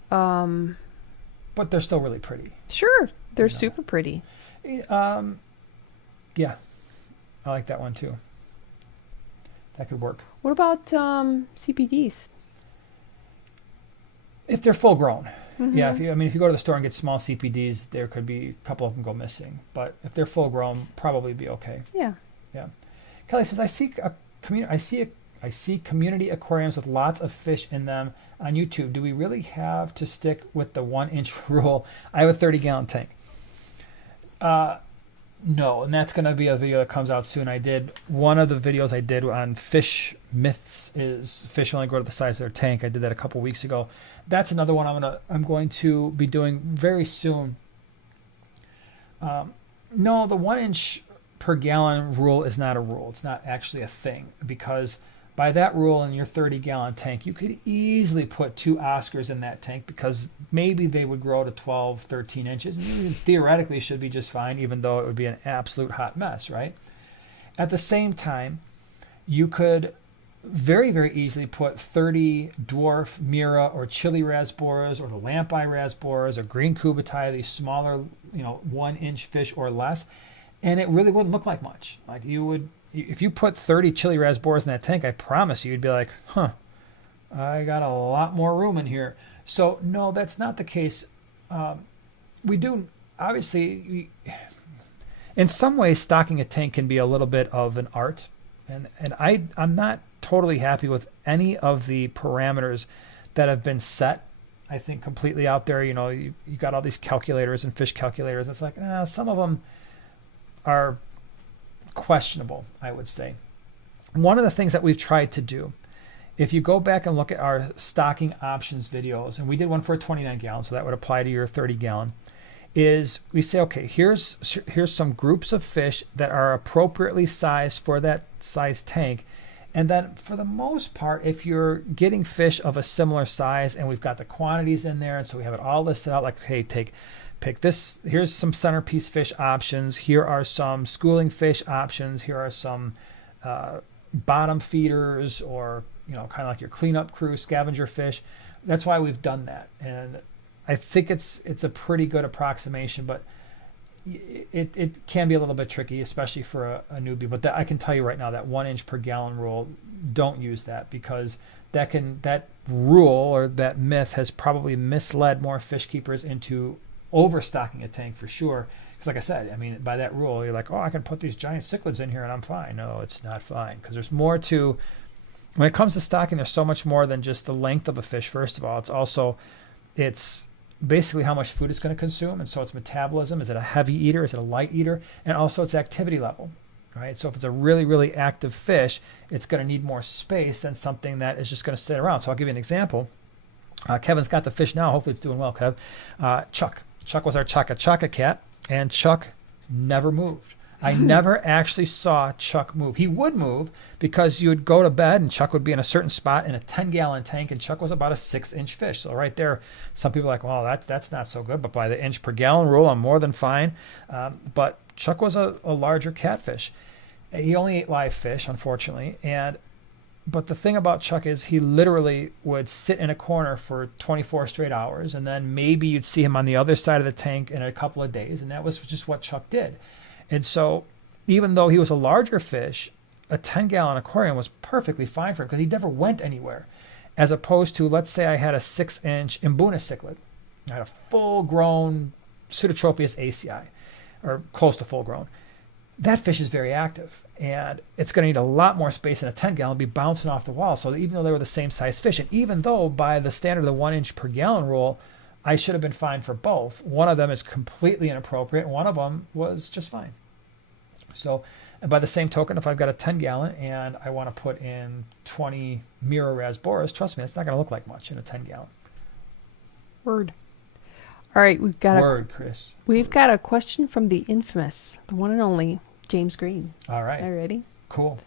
But they're still really pretty. Sure, they're super pretty. Yeah, I like that one too. That could work. What about CPDs? If they're full grown. Mm-hmm. Yeah, if you go to the store and get small CPDs, there could be a couple of them go missing. But if they're full grown, probably be okay. Yeah. Yeah. Kelly says, I see community aquariums with lots of fish in them on YouTube. Do we really have to stick with the 1-inch rule? I have a 30-gallon tank. No, and that's going to be a video that comes out soon. One of the videos I did on fish myths is fish only grow to the size of their tank. I did that a couple weeks ago. That's another one I'm going to be doing very soon. No, the 1-inch per gallon rule is not a rule. It's not actually a thing, because by that rule in your 30-gallon tank, you could easily put 2 Oscars in that tank, because maybe they would grow to 12, 13 inches, and you theoretically should be just fine, even though it would be an absolute hot mess, right? At the same time, you could very, very easily put 30 dwarf Mira or chili rasboras or the lamp eye rasboras or green cubitai, these smaller, 1-inch fish or less, and it really wouldn't look like much. Like if you put 30 chili rasboras in that tank, I promise you'd be like, I got a lot more room in here. So no, that's not the case. We do, obviously, in some ways, stocking a tank can be a little bit of an art. And I'm not totally happy with any of the parameters that have been set, I think, completely out there. You got all these calculators and fish calculators. It's like, some of them are questionable, I would say. One of the things that we've tried to do, if you go back and look at our stocking options videos, and we did one for a 29-gallon, so that would apply to your 30-gallon, is we say, okay, here's some groups of fish that are appropriately sized for that size tank. And then for the most part, if you're getting fish of a similar size and we've got the quantities in there, and so we have it all listed out, like, hey, pick this, here's some centerpiece fish options, here are some schooling fish options, here are some bottom feeders, or kind of like your cleanup crew scavenger fish. That's why we've done that, and I think it's a pretty good approximation, but it can be a little bit tricky, especially for a newbie. But I can tell you right now, that 1-inch per gallon rule, don't use that, because that rule or that myth has probably misled more fish keepers into overstocking a tank for sure. Because like I said, by that rule, you're like, I can put these giant cichlids in here and I'm fine. No, it's not fine, because there's more to, when it comes to stocking, there's so much more than just the length of a fish. First of all, it's basically how much food it's going to consume, and so it's metabolism. Is it a heavy eater? Is it a light eater? And also its activity level, right? So if it's a really, really active fish, it's going to need more space than something that is just going to sit around. So I'll give you an example. Kevin's got the fish now. Hopefully it's doing well, Kev. Chuck. Chuck was our Chaka Chaka cat, and Chuck never moved. I never actually saw Chuck move. He would move because you would go to bed and Chuck would be in a certain spot in a 10-gallon tank, and Chuck was about a 6-inch fish. So right there, some people are like, well, that's not so good. But by the inch per gallon rule, I'm more than fine. But Chuck was a larger catfish. He only ate live fish, unfortunately. But the thing about Chuck is he literally would sit in a corner for 24 straight hours, and then maybe you'd see him on the other side of the tank in a couple of days, and that was just what Chuck did. And so even though he was a larger fish, a 10-gallon aquarium was perfectly fine for him because he never went anywhere. As opposed to, let's say I had a 6-inch Mbuna cichlid. I had a full-grown Pseudotropheus acei, or close to full-grown. That fish is very active, and it's going to need a lot more space than a 10-gallon, be bouncing off the wall. So even though they were the same size fish, and even though by the standard of the 1-inch per gallon rule, I should have been fine for both, one of them is completely inappropriate, and one of them was just fine. So, and by the same token, if I've got a 10-gallon and I want to put in 20 Mira Rasboras, trust me, it's not going to look like much in a 10-gallon. Word. All right, Chris. We've got a question from the infamous, the one and only James Green. All right. Are you ready? Cool.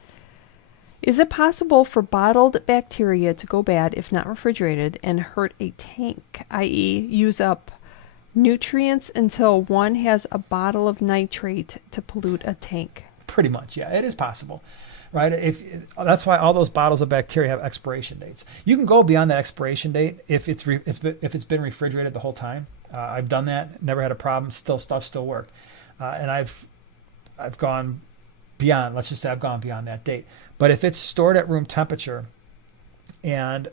Is it possible for bottled bacteria to go bad if not refrigerated and hurt a tank, i.e. use up nutrients until one has a bottle of nitrate to pollute a tank? Pretty much, yeah. It is possible, right? That's why all those bottles of bacteria have expiration dates. You can go beyond that expiration date if it's been refrigerated the whole time. I've done that, never had a problem. Stuff still worked, and I've gone beyond. Let's just say I've gone beyond that date. But if it's stored at room temperature, and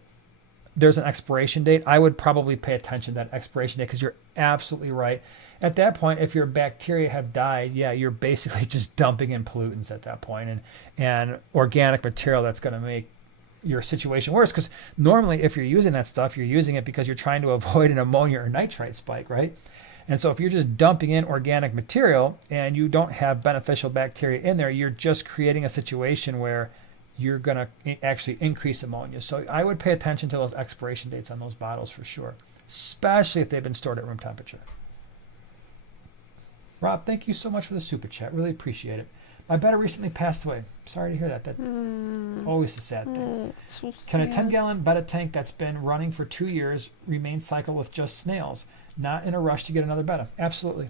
there's an expiration date, I would probably pay attention to that expiration date because you're absolutely right. At that point, if your bacteria have died, yeah, you're basically just dumping in pollutants at that point and organic material that's going to make your situation worse. Because normally if you're using that stuff, you're using it because you're trying to avoid an ammonia or nitrite spike, right? And so if you're just dumping in organic material and you don't have beneficial bacteria in there, you're just creating a situation where you're going to actually increase ammonia. So I would pay attention to those expiration dates on those bottles for sure, especially if they've been stored at room temperature. Rob, thank you so much for the super chat. Really appreciate it. My betta recently passed away. Sorry to hear that. That's always a sad thing. So sad. Can a 10-gallon betta tank that's been running for 2 years remain cycled with just snails? Not in a rush to get another betta. Absolutely.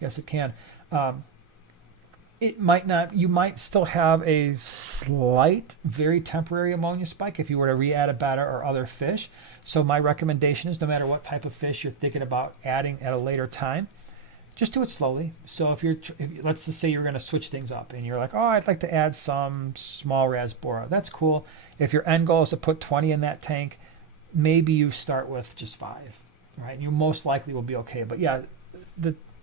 Yes, it can. It might not. You might still have a slight, very temporary ammonia spike if you were to re-add a betta or other fish. So my recommendation is no matter what type of fish you're thinking about adding at a later time, just do it slowly. So if let's just say you're going to switch things up and you're like, oh, I'd like to add some small rasbora. That's cool. If your end goal is to put 20 in that tank, maybe you start with just 5, right? You most likely will be okay. But yeah,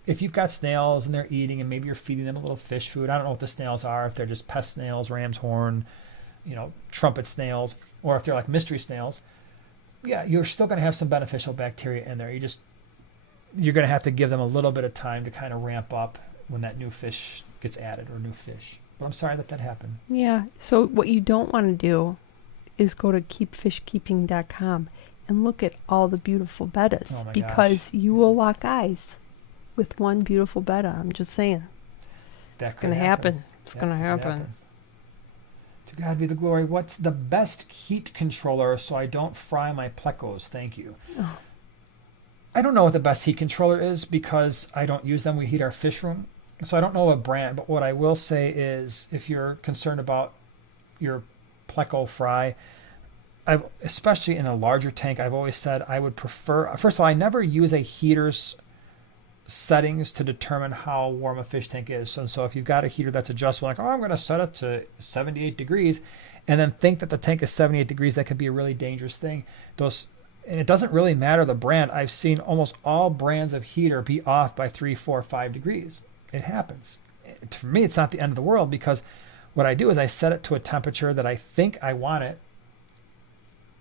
if you've got snails and they're eating and maybe you're feeding them a little fish food, I don't know what the snails are, if they're just pest snails, ram's horn, trumpet snails, or if they're like mystery snails, yeah, you're still going to have some beneficial bacteria in there. You're going to have to give them a little bit of time to kind of ramp up when that new fish gets added or new fish. But I'm sorry that happened. Yeah. So what you don't want to do is go to keepfishkeeping.com and look at all the beautiful bettas because you will lock eyes with one beautiful betta. I'm just saying. That's going to happen. It's going to happen. To God be the glory. What's the best heat controller so I don't fry my plecos? Thank you. Oh. I don't know what the best heat controller is because I don't use them. We heat our fish room. So I don't know a brand, but what I will say is if you're concerned about your pleco fry, especially in a larger tank, I've always said I would prefer, first of all, I never use a heater's settings to determine how warm a fish tank is. So if you've got a heater that's adjustable, like, oh, I'm going to set it to 78 degrees, and then think that the tank is 78 degrees, that could be a really dangerous thing. And it doesn't really matter the brand. I've seen almost all brands of heater be off by 3, 4, 5 degrees. It happens. For me, it's not the end of the world because what I do is I set it to a temperature that I think I want it,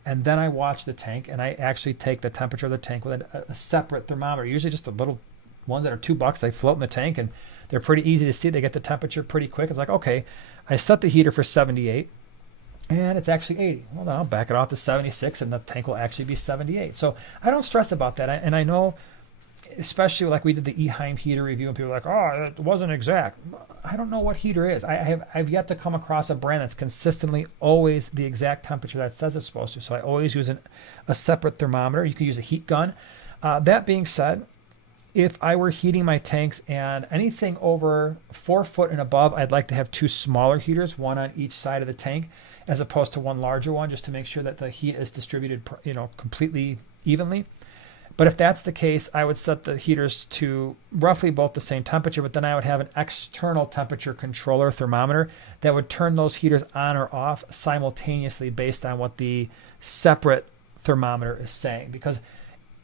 and then I watch the tank, and I actually take the temperature of the tank with a separate thermometer, usually just a little ones that are $2. They float in the tank, and they're pretty easy to see. They get the temperature pretty quick. It's like, okay, I set the heater for 78. and it's actually 80. Well, then I'll back it off to 76, and the tank will actually be 78. So I don't stress about that. And I know, especially like we did the Eheim heater review, and people are like, oh, it wasn't exact. I don't know what heater is. I've yet to come across a brand that's consistently always the exact temperature that it says it's supposed to. So I always use a separate thermometer. You can use a heat gun. That being said, if I were heating my tanks and anything over 4 foot and above, I'd like to have 2 smaller heaters, one on each side of the tank, as opposed to one larger one, just to make sure that the heat is distributed, completely evenly. But if that's the case, I would set the heaters to roughly both the same temperature, but then I would have an external temperature controller thermometer that would turn those heaters on or off simultaneously based on what the separate thermometer is saying. Because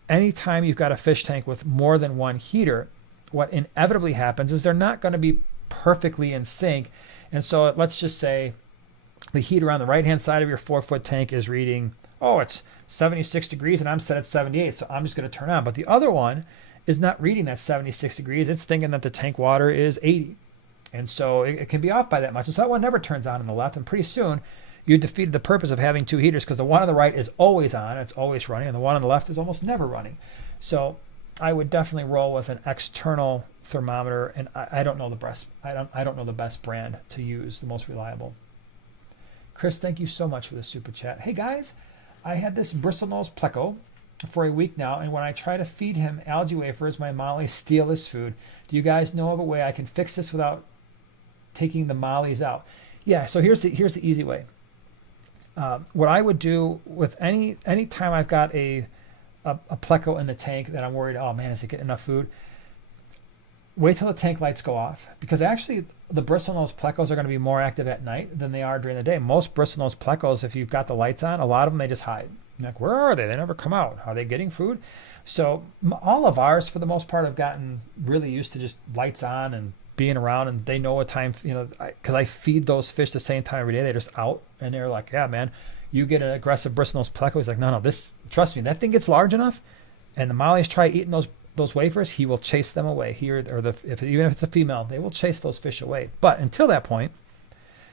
anytime you've got a fish tank with more than one heater, what inevitably happens is they're not going to be perfectly in sync. And so let's just say the heater on the right-hand side of your 4-foot tank is reading, it's 76 degrees and I'm set at 78, so I'm just going to turn on. But the other one is not reading that 76 degrees. It's thinking that the tank water is 80. And so it can be off by that much. And so that one never turns on the left. And pretty soon you defeated the purpose of having 2 heaters, because the one on the right is always on, it's always running, and the one on the left is almost never running. So I would definitely roll with an external thermometer, and I don't know the best. I don't know the best brand to use, the most reliable. Chris, thank you so much for the super chat. Hey guys, I had this bristlenose pleco for a week now, and when I try to feed him algae wafers, my mollies steal his food. Do you guys know of a way I can fix this without taking the mollies out? Yeah, so here's the easy way. What I would do with any time I've got a pleco in the tank that I'm worried, oh man, is it getting enough food? Wait till the tank lights go off, because actually the bristlenose plecos are going to be more active at night than they are during the day. Most bristlenose plecos, if you've got the lights on, a lot of them, they just hide. You're like, where are they? They never come out. Are they getting food? So all of ours, for the most part, have gotten really used to just lights on and being around, and they know what time, because I feed those fish the same time every day. They're just out, and they're like, yeah, man, you get an aggressive bristlenose pleco. He's like, no, trust me, that thing gets large enough, and the mollies try eating those wafers, he will chase them away. Even if it's a female, they will chase those fish away. But until that point,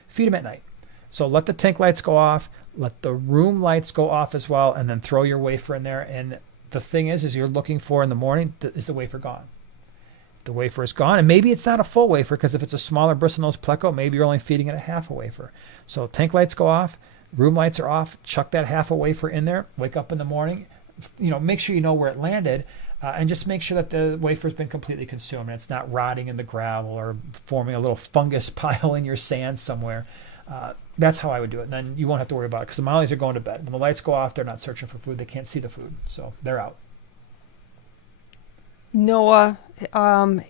feed them at night. So let the tank lights go off, let the room lights go off as well, and then throw your wafer in there. And the thing is you're looking for in the morning, is the wafer gone? The wafer is gone, and maybe it's not a full wafer, because if it's a smaller bristlenose pleco, maybe you're only feeding it a half a wafer. So tank lights go off, room lights are off, chuck that half a wafer in there, wake up in the morning, make sure you know where it landed, and just make sure that the wafer's been completely consumed and it's not rotting in the gravel or forming a little fungus pile in your sand somewhere. That's how I would do it. And then you won't have to worry about it, because the mollies are going to bed. When the lights go off, they're not searching for food. They can't see the food, so they're out. Noah, I'm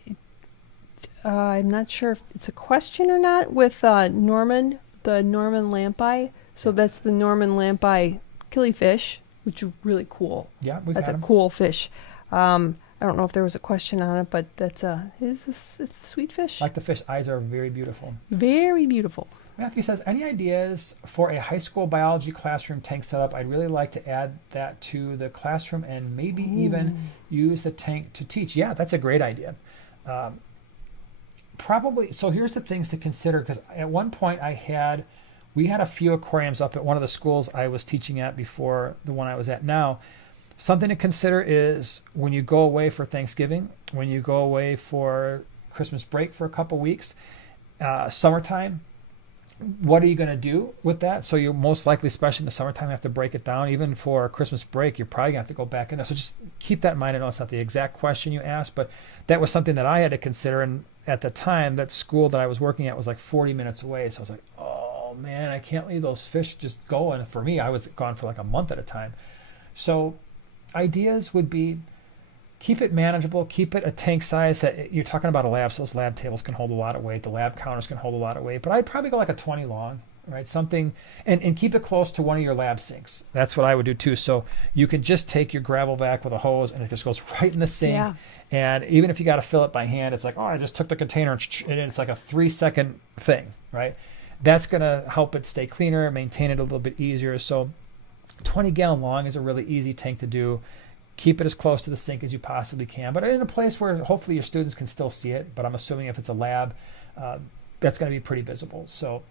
not sure if it's a question or not, with Norman, the Norman lampi. So that's the Norman lampi killifish, which is really cool. Yeah, that's a cool fish. I don't know if there was a question on it, but it's a sweet fish. Like the fish, eyes are very beautiful. Very beautiful. Matthew says, any ideas for a high school biology classroom tank setup? I'd really like to add that to the classroom and maybe even use the tank to teach. Yeah, that's a great idea. Probably. So here's the things to consider, because at one point we had a few aquariums up at one of the schools I was teaching at before the one I was at now. Something to consider is when you go away for Thanksgiving, when you go away for Christmas break for a couple weeks, summertime, what are you going to do with that? So you're most likely, especially in the summertime, have to break it down. Even for Christmas break, you're probably going to have to go back in there. So just keep that in mind. I know it's not the exact question you asked, but that was something that I had to consider. And at the time, that school that I was working at was like 40 minutes away. So I was like, oh man, I can't leave those fish just go. And for me, I was gone for like a month at a time. So ideas would be, keep it manageable, keep it a tank size that you're talking about a lab, so those lab tables can hold a lot of weight, the lab counters can hold a lot of weight, but I'd probably go like a 20 long, right? Something, and keep it close to one of your lab sinks. That's what I would do too. So you can just take your gravel vac with a hose and it just goes right in the sink. Yeah. And even if you got to fill it by hand, it's like, I just took the container and it's like a 3-second thing, right? That's going to help it stay cleaner, maintain it a little bit easier. So 20 gallon long is a really easy tank to do. Keep it as close to the sink as you possibly can, but in a place where hopefully your students can still see it. But I'm assuming if it's a lab, that's going to be pretty visible. So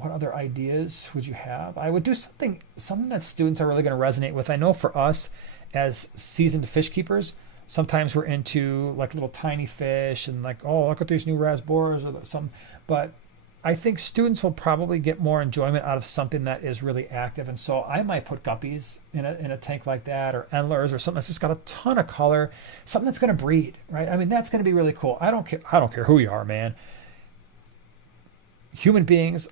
what other ideas would you have? I would do something that students are really going to resonate with. I know for us as seasoned fish keepers, sometimes we're into like little tiny fish and like, oh, look at these new rasboras or something. But I think students will probably get more enjoyment out of something that is really active. And so I might put guppies in a tank like that, or endlers, or something that's just got a ton of color, something that's going to breed, right? I mean, that's going to be really cool. I don't care who you are, man. Human beings,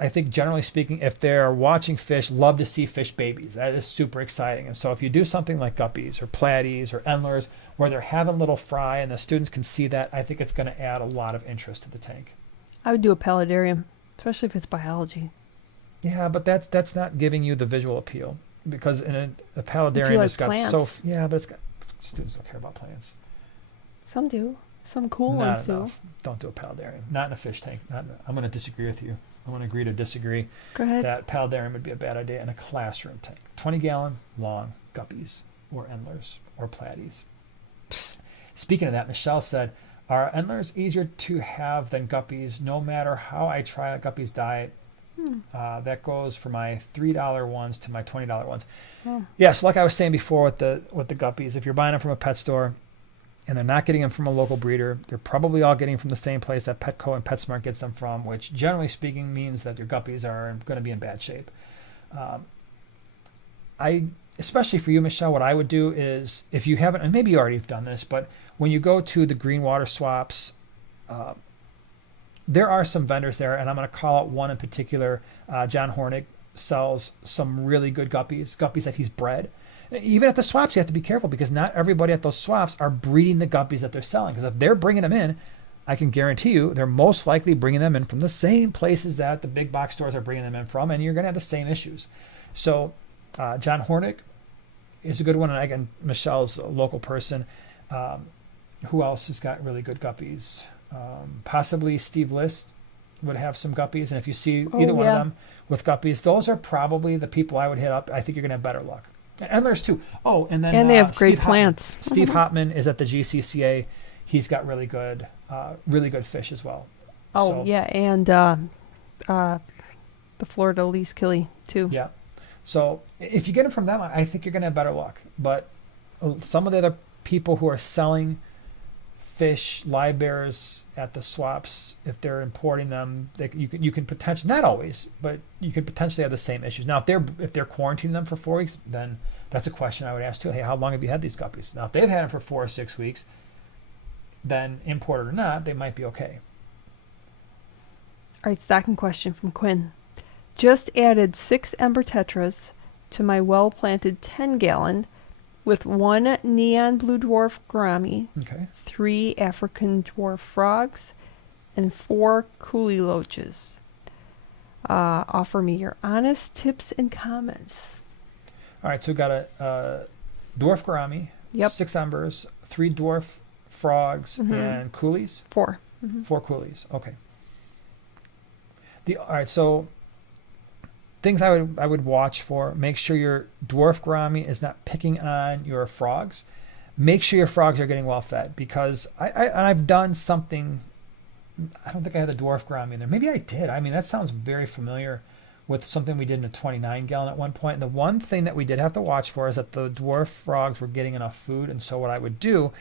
I think generally speaking, if they're watching fish, love to see fish babies. That is super exciting. And so if you do something like guppies or platies or endlers where they're having little fry and the students can see that, I think it's going to add a lot of interest to the tank. I would do a paludarium, especially if it's biology. Yeah, but that's not giving you the visual appeal, because in a paludarium like it's got plants. but it's got, students don't care about plants. Some do. Some cool Not ones do. enough. Don't do a paludarium. Not in a fish tank. I'm going to disagree with you. I'm going to agree to disagree. Go ahead. That paludarium would be a bad idea in a classroom tank. 20-gallon long guppies or endlers or platies. Speaking of that, Michelle said, are endlers easier to have than guppies? No matter how I try a guppy's diet, that goes for my $3 ones to my $20 ones. Oh. Yes, like I was saying before with the guppies, if you're buying them from a pet store and they're not getting them from a local breeder, they're probably all getting from the same place that Petco and PetSmart gets them from, which generally speaking means that your guppies are going to be in bad shape. Especially for you, Michelle, what I would do is, if you haven't, and maybe you already have done this, but when you go to the green water swaps, there are some vendors there, and I'm going to call out one in particular. John Hornig sells some really good guppies that he's bred. Even at the swaps, you have to be careful, because not everybody at those swaps are breeding the guppies that they're selling. Because if they're bringing them in, I can guarantee you they're most likely bringing them in from the same places that the big box stores are bringing them in from, and you're going to have the same issues. So John Hornig is a good one, and again, Michelle's a local person. Who else has got really good guppies? Possibly Steve List would have some guppies, and if you see either one of them with guppies, those are probably the people I would hit up. I think you're going to have better luck. And there's two. Oh, and then they have great Steve plants. Steve Hopman is at the GCCA. He's got really good fish as well. Oh, so, yeah, and the Florida Lease Killy, too. Yeah. So if you get them from them, I think you're going to have better luck. But some of the other people who are selling fish, live bears at the swaps, if they're importing them, you can potentially, not always, but you could potentially have the same issues. Now, if they're quarantining them for 4 weeks, then that's a question I would ask too. Hey, how long have you had these guppies? Now, if they've had them for 4 or 6 weeks, then imported or not, they might be okay. All right, stocking question from Quinn. Just added 6 Ember Tetras to my well-planted 10-gallon with 1 neon blue dwarf gourami, Okay. 3 African dwarf frogs, and 4 coolie loaches. Offer me your honest tips and comments. All right, so we've got a dwarf gourami, Yep. 6 embers, 3 dwarf frogs, and coolies. 4. 4 coolies. Okay. All right, so things I would watch for: make sure your dwarf gourami is not picking on your frogs. Make sure your frogs are getting well fed, because I've done something. I don't think I had the dwarf gourami in there. Maybe I did. I mean, that sounds very familiar with something we did in a 29-gallon at one point. And the one thing that we did have to watch for is that the dwarf frogs were getting enough food. And so what I would do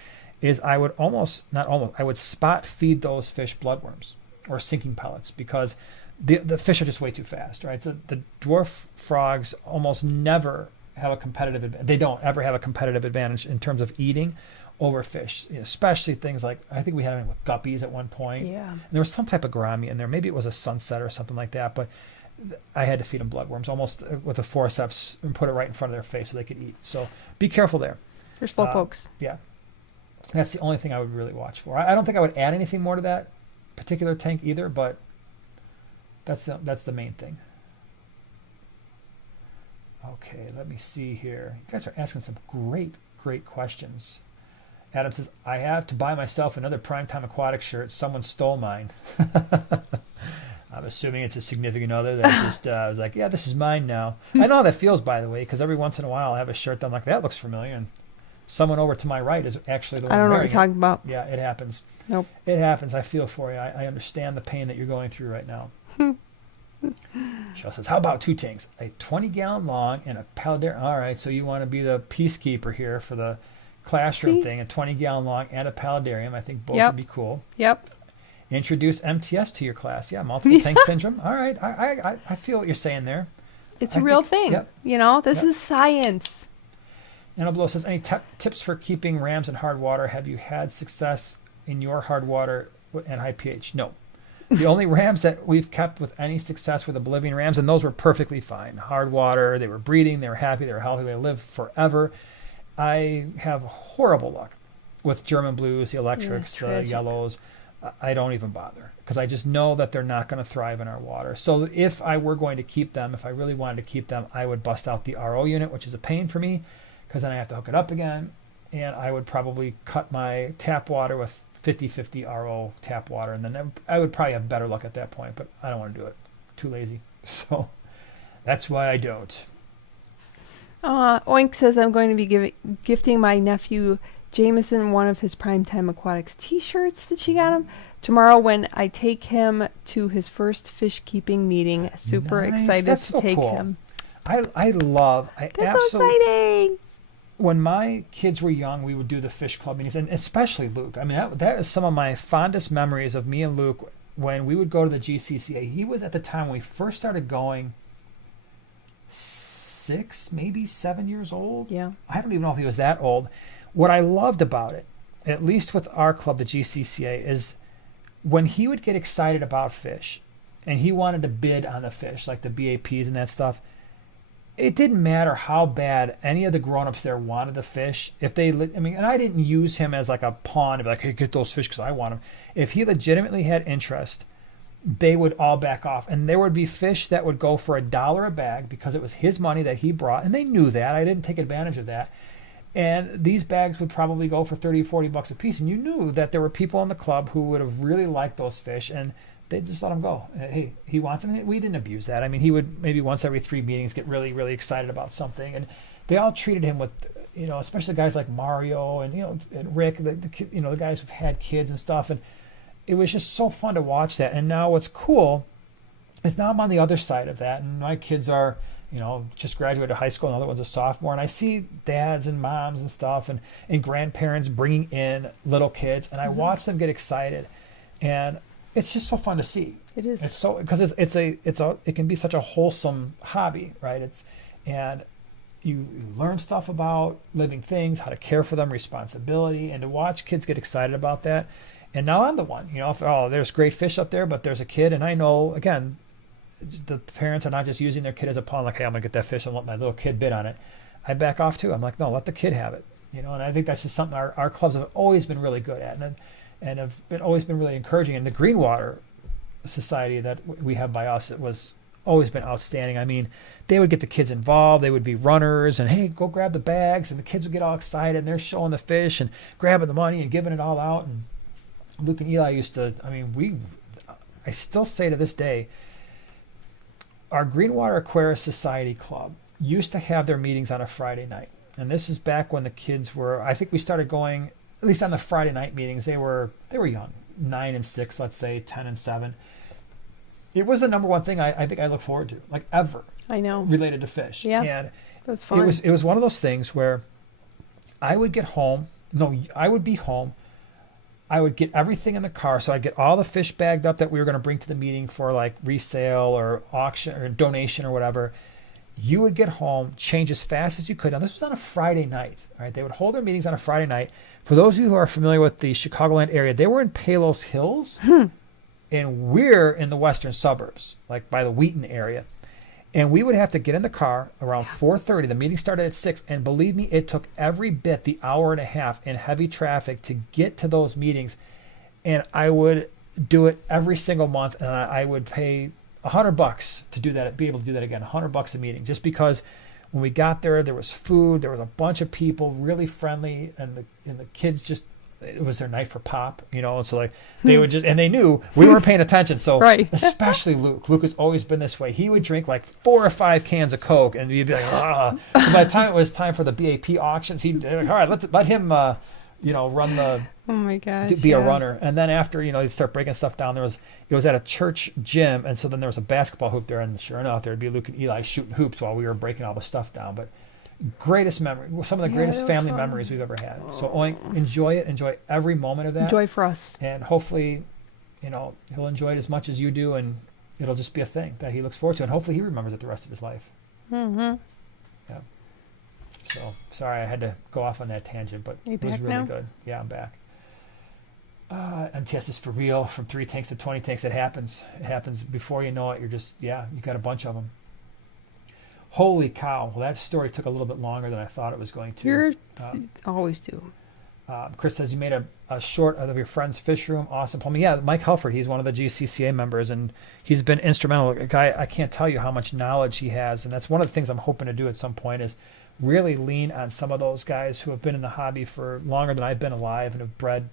is I would I would spot feed those fish bloodworms or sinking pellets, because the fish are just way too fast, right? The dwarf frogs almost never have a competitive advantage. They don't ever have a competitive advantage in terms of eating over fish, especially things like, I think we had them with guppies at one point. Yeah. And there was some type of gourami in there. Maybe it was a sunset or something like that, but I had to feed them bloodworms almost with a forceps and put it right in front of their face so they could eat. So be careful there. They're slow pokes. Yeah. That's the only thing I would really watch for. I don't think I would add anything more to that particular tank either, but that's the main thing. Okay, let me see here. You guys are asking some great questions. Adam says, I have to buy myself another Primetime Aquatics shirt. Someone stole mine. I'm assuming it's a significant other that just was like, yeah, this is mine now. I know how that feels, by the way, because every once in a while I have a shirt that I'm like, that looks familiar. And someone over to my right is actually the one I don't know what wearing you're talking about. Yeah, it happens. Nope. It happens. I feel for you. I understand the pain that you're going through right now. She says, how about 2 tanks? A 20-gallon long and a pallet. All right, so you want to be the peacekeeper here for the classroom thing, a 20-gallon long and a paludarium. I think both would be cool. Yep. Introduce MTS to your class. Yeah, multiple tank syndrome. All right, I feel what you're saying there. It's a real thing. Yep. You know, this is science. Anna Blow says, any tips for keeping rams in hard water? Have you had success in your hard water and high pH? No. The only rams that we've kept with any success were the Bolivian rams, and those were perfectly fine. Hard water, they were breeding, they were happy, they were healthy, they lived forever. I have horrible luck with German blues, the electrics, the yellows. I don't even bother because I just know that they're not going to thrive in our water. So if I were going to keep them, if I really wanted to keep them, I would bust out the RO unit, which is a pain for me because then I have to hook it up again. And I would probably cut my tap water with 50-50 RO tap water. And then I would probably have better luck at that point, but I don't want to do it. Too lazy. So that's why I don't. Oink says, I'm going to be gifting my nephew Jameson one of his Primetime Aquatics t-shirts that she got him tomorrow when I take him to his first fish keeping meeting. Super excited That's to so take cool. him. That's so exciting. When my kids were young, we would do the fish club meetings, and especially Luke. I mean, that is some of my fondest memories of me and Luke when we would go to the GCCA. He was at the time when we first started going 6, maybe 7 years old. Yeah. I don't even know if he was that old. What I loved about it, at least with our club, the GCCA, is when he would get excited about fish and he wanted to bid on the fish, like the BAPs and that stuff, it didn't matter how bad any of the grown-ups there wanted the fish. And I didn't use him as like a pawn to be like, hey, get those fish because I want them. If he legitimately had interest, they would all back off. And there would be fish that would go for $1 a bag because it was his money that he brought. And they knew that. I didn't take advantage of that. And these bags would probably go for $30, $40 a piece. And you knew that there were people in the club who would have really liked those fish. And they just let them go. Hey, he wants them. We didn't abuse that. I mean, he would maybe once every 3 meetings get really, really excited about something. And they all treated him with, especially guys like Mario and, and Rick, the guys who've had kids and stuff. And it was just so fun to watch that. And now what's cool is now I'm on the other side of that. And my kids are, just graduated high school. Another one's a sophomore. And I see dads and moms and stuff and grandparents bringing in little kids. And I watch them get excited. And it's just so fun to see. It is. It's so because it can be such a wholesome hobby, right? And you learn stuff about living things, how to care for them, responsibility, and to watch kids get excited about that. And now I'm the one, there's great fish up there, but there's a kid, and I know again, the parents are not just using their kid as a pawn, like, hey, I'm gonna get that fish and let my little kid bid on it. I back off too. I'm like, no, let the kid have it, And I think that's just something our clubs have always been really good at, and have always been really encouraging. And the Greenwater Society that we have by us, it was always been outstanding. I mean, they would get the kids involved. They would be runners and, hey, go grab the bags. And the kids would get all excited and they're showing the fish and grabbing the money and giving it all out. And Luke and Eli I still say to this day, our Greenwater Aquarius Society Club used to have their meetings on a Friday night. And this is back when the kids were, I think we started going, at least on the Friday night meetings, they were young, 9 and 6, let's say, 10 and 7. It was the number one thing I think I look forward to, like ever. I know. Related to fish. Yeah. And it was fun. It was one of those things where I would get home. No, I would be home. I would get everything in the car. So I'd get all the fish bagged up that we were going to bring to the meeting for like resale or auction or donation or whatever. You would get home, change as fast as you could. Now, this was on a Friday night. All right, they would hold their meetings on a Friday night. For those of you who are familiar with the Chicagoland area, they were in Palos Hills, and we're in the western suburbs, like by the Wheaton area. And we would have to get in the car around 4:30. The meeting started at 6, and believe me, it took every bit the hour and a half in heavy traffic to get to those meetings. And I would do it every single month, and I would pay $100 to do that, be able to do that again, $100 a meeting, just because when we got there was food, there was a bunch of people, really friendly, and the kids just, it was their night for pop, and so like they would just, and they knew we weren't paying attention, so right. Especially Luke has always been this way. He would drink like 4 or 5 cans of Coke, and he'd be like, ah. So by the time it was time for the BAP auctions, he'd like, all right, let him run the Oh my gosh. to be a runner. And then after, they start breaking stuff down. It was at a church gym, and so then there was a basketball hoop there, and sure enough, there'd be Luke and Eli shooting hoops while we were breaking all the stuff down. But greatest memory, some of the greatest family memories we've ever had. So enjoy it, enjoy every moment of that. Enjoy for us. And hopefully, he'll enjoy it as much as you do, and it'll just be a thing that he looks forward to, and hopefully he remembers it the rest of his life. Mm-hmm. Yeah. So sorry I had to go off on that tangent, but it was really good. Yeah, I'm back. MTS is for real. From 3 tanks to 20 tanks, it happens. It happens before you know it. You're just, you got a bunch of them. Holy cow. Well, that story took a little bit longer than I thought it was going to. You always do. Chris says you made a short of your friend's fish room. Awesome plumbing. Yeah, Mike Helford, he's one of the GCCA members, and he's been instrumental. A guy, I can't tell you how much knowledge he has, and that's one of the things I'm hoping to do at some point is really lean on some of those guys who have been in the hobby for longer than I've been alive and have bred.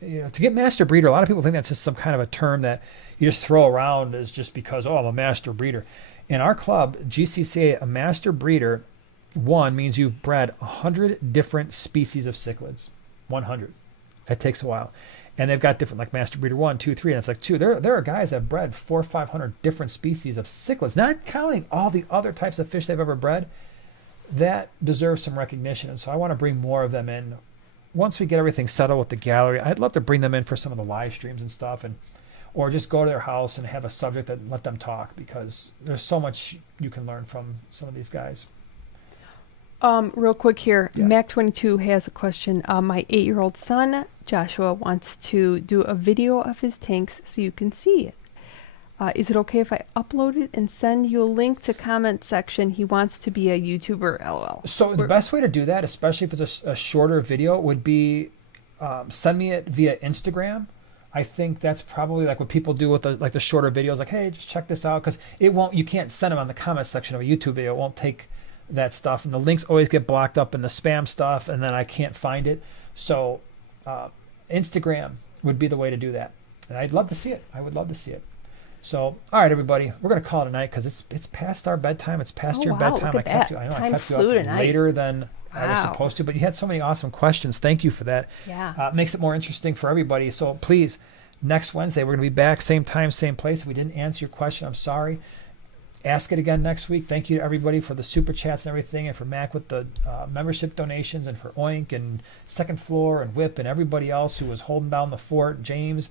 To get master breeder, a lot of people think that's just some kind of a term that you just throw around as just because, I'm a master breeder. In our club, GCCA, a master breeder, one means you've bred 100 different species of cichlids. 100. That takes a while. And they've got different, like master breeder 1, 2, 3, and it's like 2. There are guys that have bred 400 or 500 different species of cichlids, not counting all the other types of fish they've ever bred. That deserves some recognition. And so I want to bring more of them in. Once we get everything settled with the gallery, I'd love to bring them in for some of the live streams and stuff, or just go to their house and have a subject that let them talk, because there's so much you can learn from some of these guys. Real quick here, Yeah. Mac22 has a question. My 8-year-old son, Joshua, wants to do a video of his tanks so you can see it. Is it okay if I upload it and send you a link to comment section? He wants to be a YouTuber, LOL. So the best way to do that, especially if it's a shorter video, would be send me it via Instagram. I think that's probably like what people do with the shorter videos, like, hey, just check this out, because you can't send them on the comment section of a YouTube video. It won't take that stuff, and the links always get blocked up in the spam stuff, and then I can't find it. So Instagram would be the way to do that, and I'd love to see it. I would love to see it. So, all right, everybody, we're going to call it a night because it's past our bedtime. It's past your bedtime. I kept you up later than I was supposed to, but you had so many awesome questions. Thank you for that. Yeah. Makes it more interesting for everybody. So please, next Wednesday, we're going to be back, same time, same place. If we didn't answer your question, I'm sorry. Ask it again next week. Thank you to everybody for the super chats and everything, and for Mac with the membership donations, and for Oink and Second Floor and Whip and everybody else who was holding down the fort, James,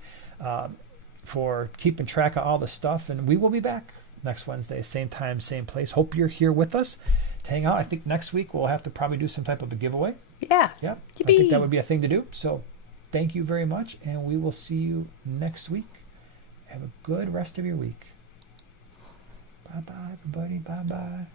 for keeping track of all the stuff. And we will be back next Wednesday, same time, same place. Hope you're here with us to hang out. I think next week we'll have to probably do some type of a giveaway. Yeah. Yeah. Yippee. I think that would be a thing to do. So thank you very much, and we will see you next week. Have a good rest of your week. Bye-bye, everybody. Bye-bye.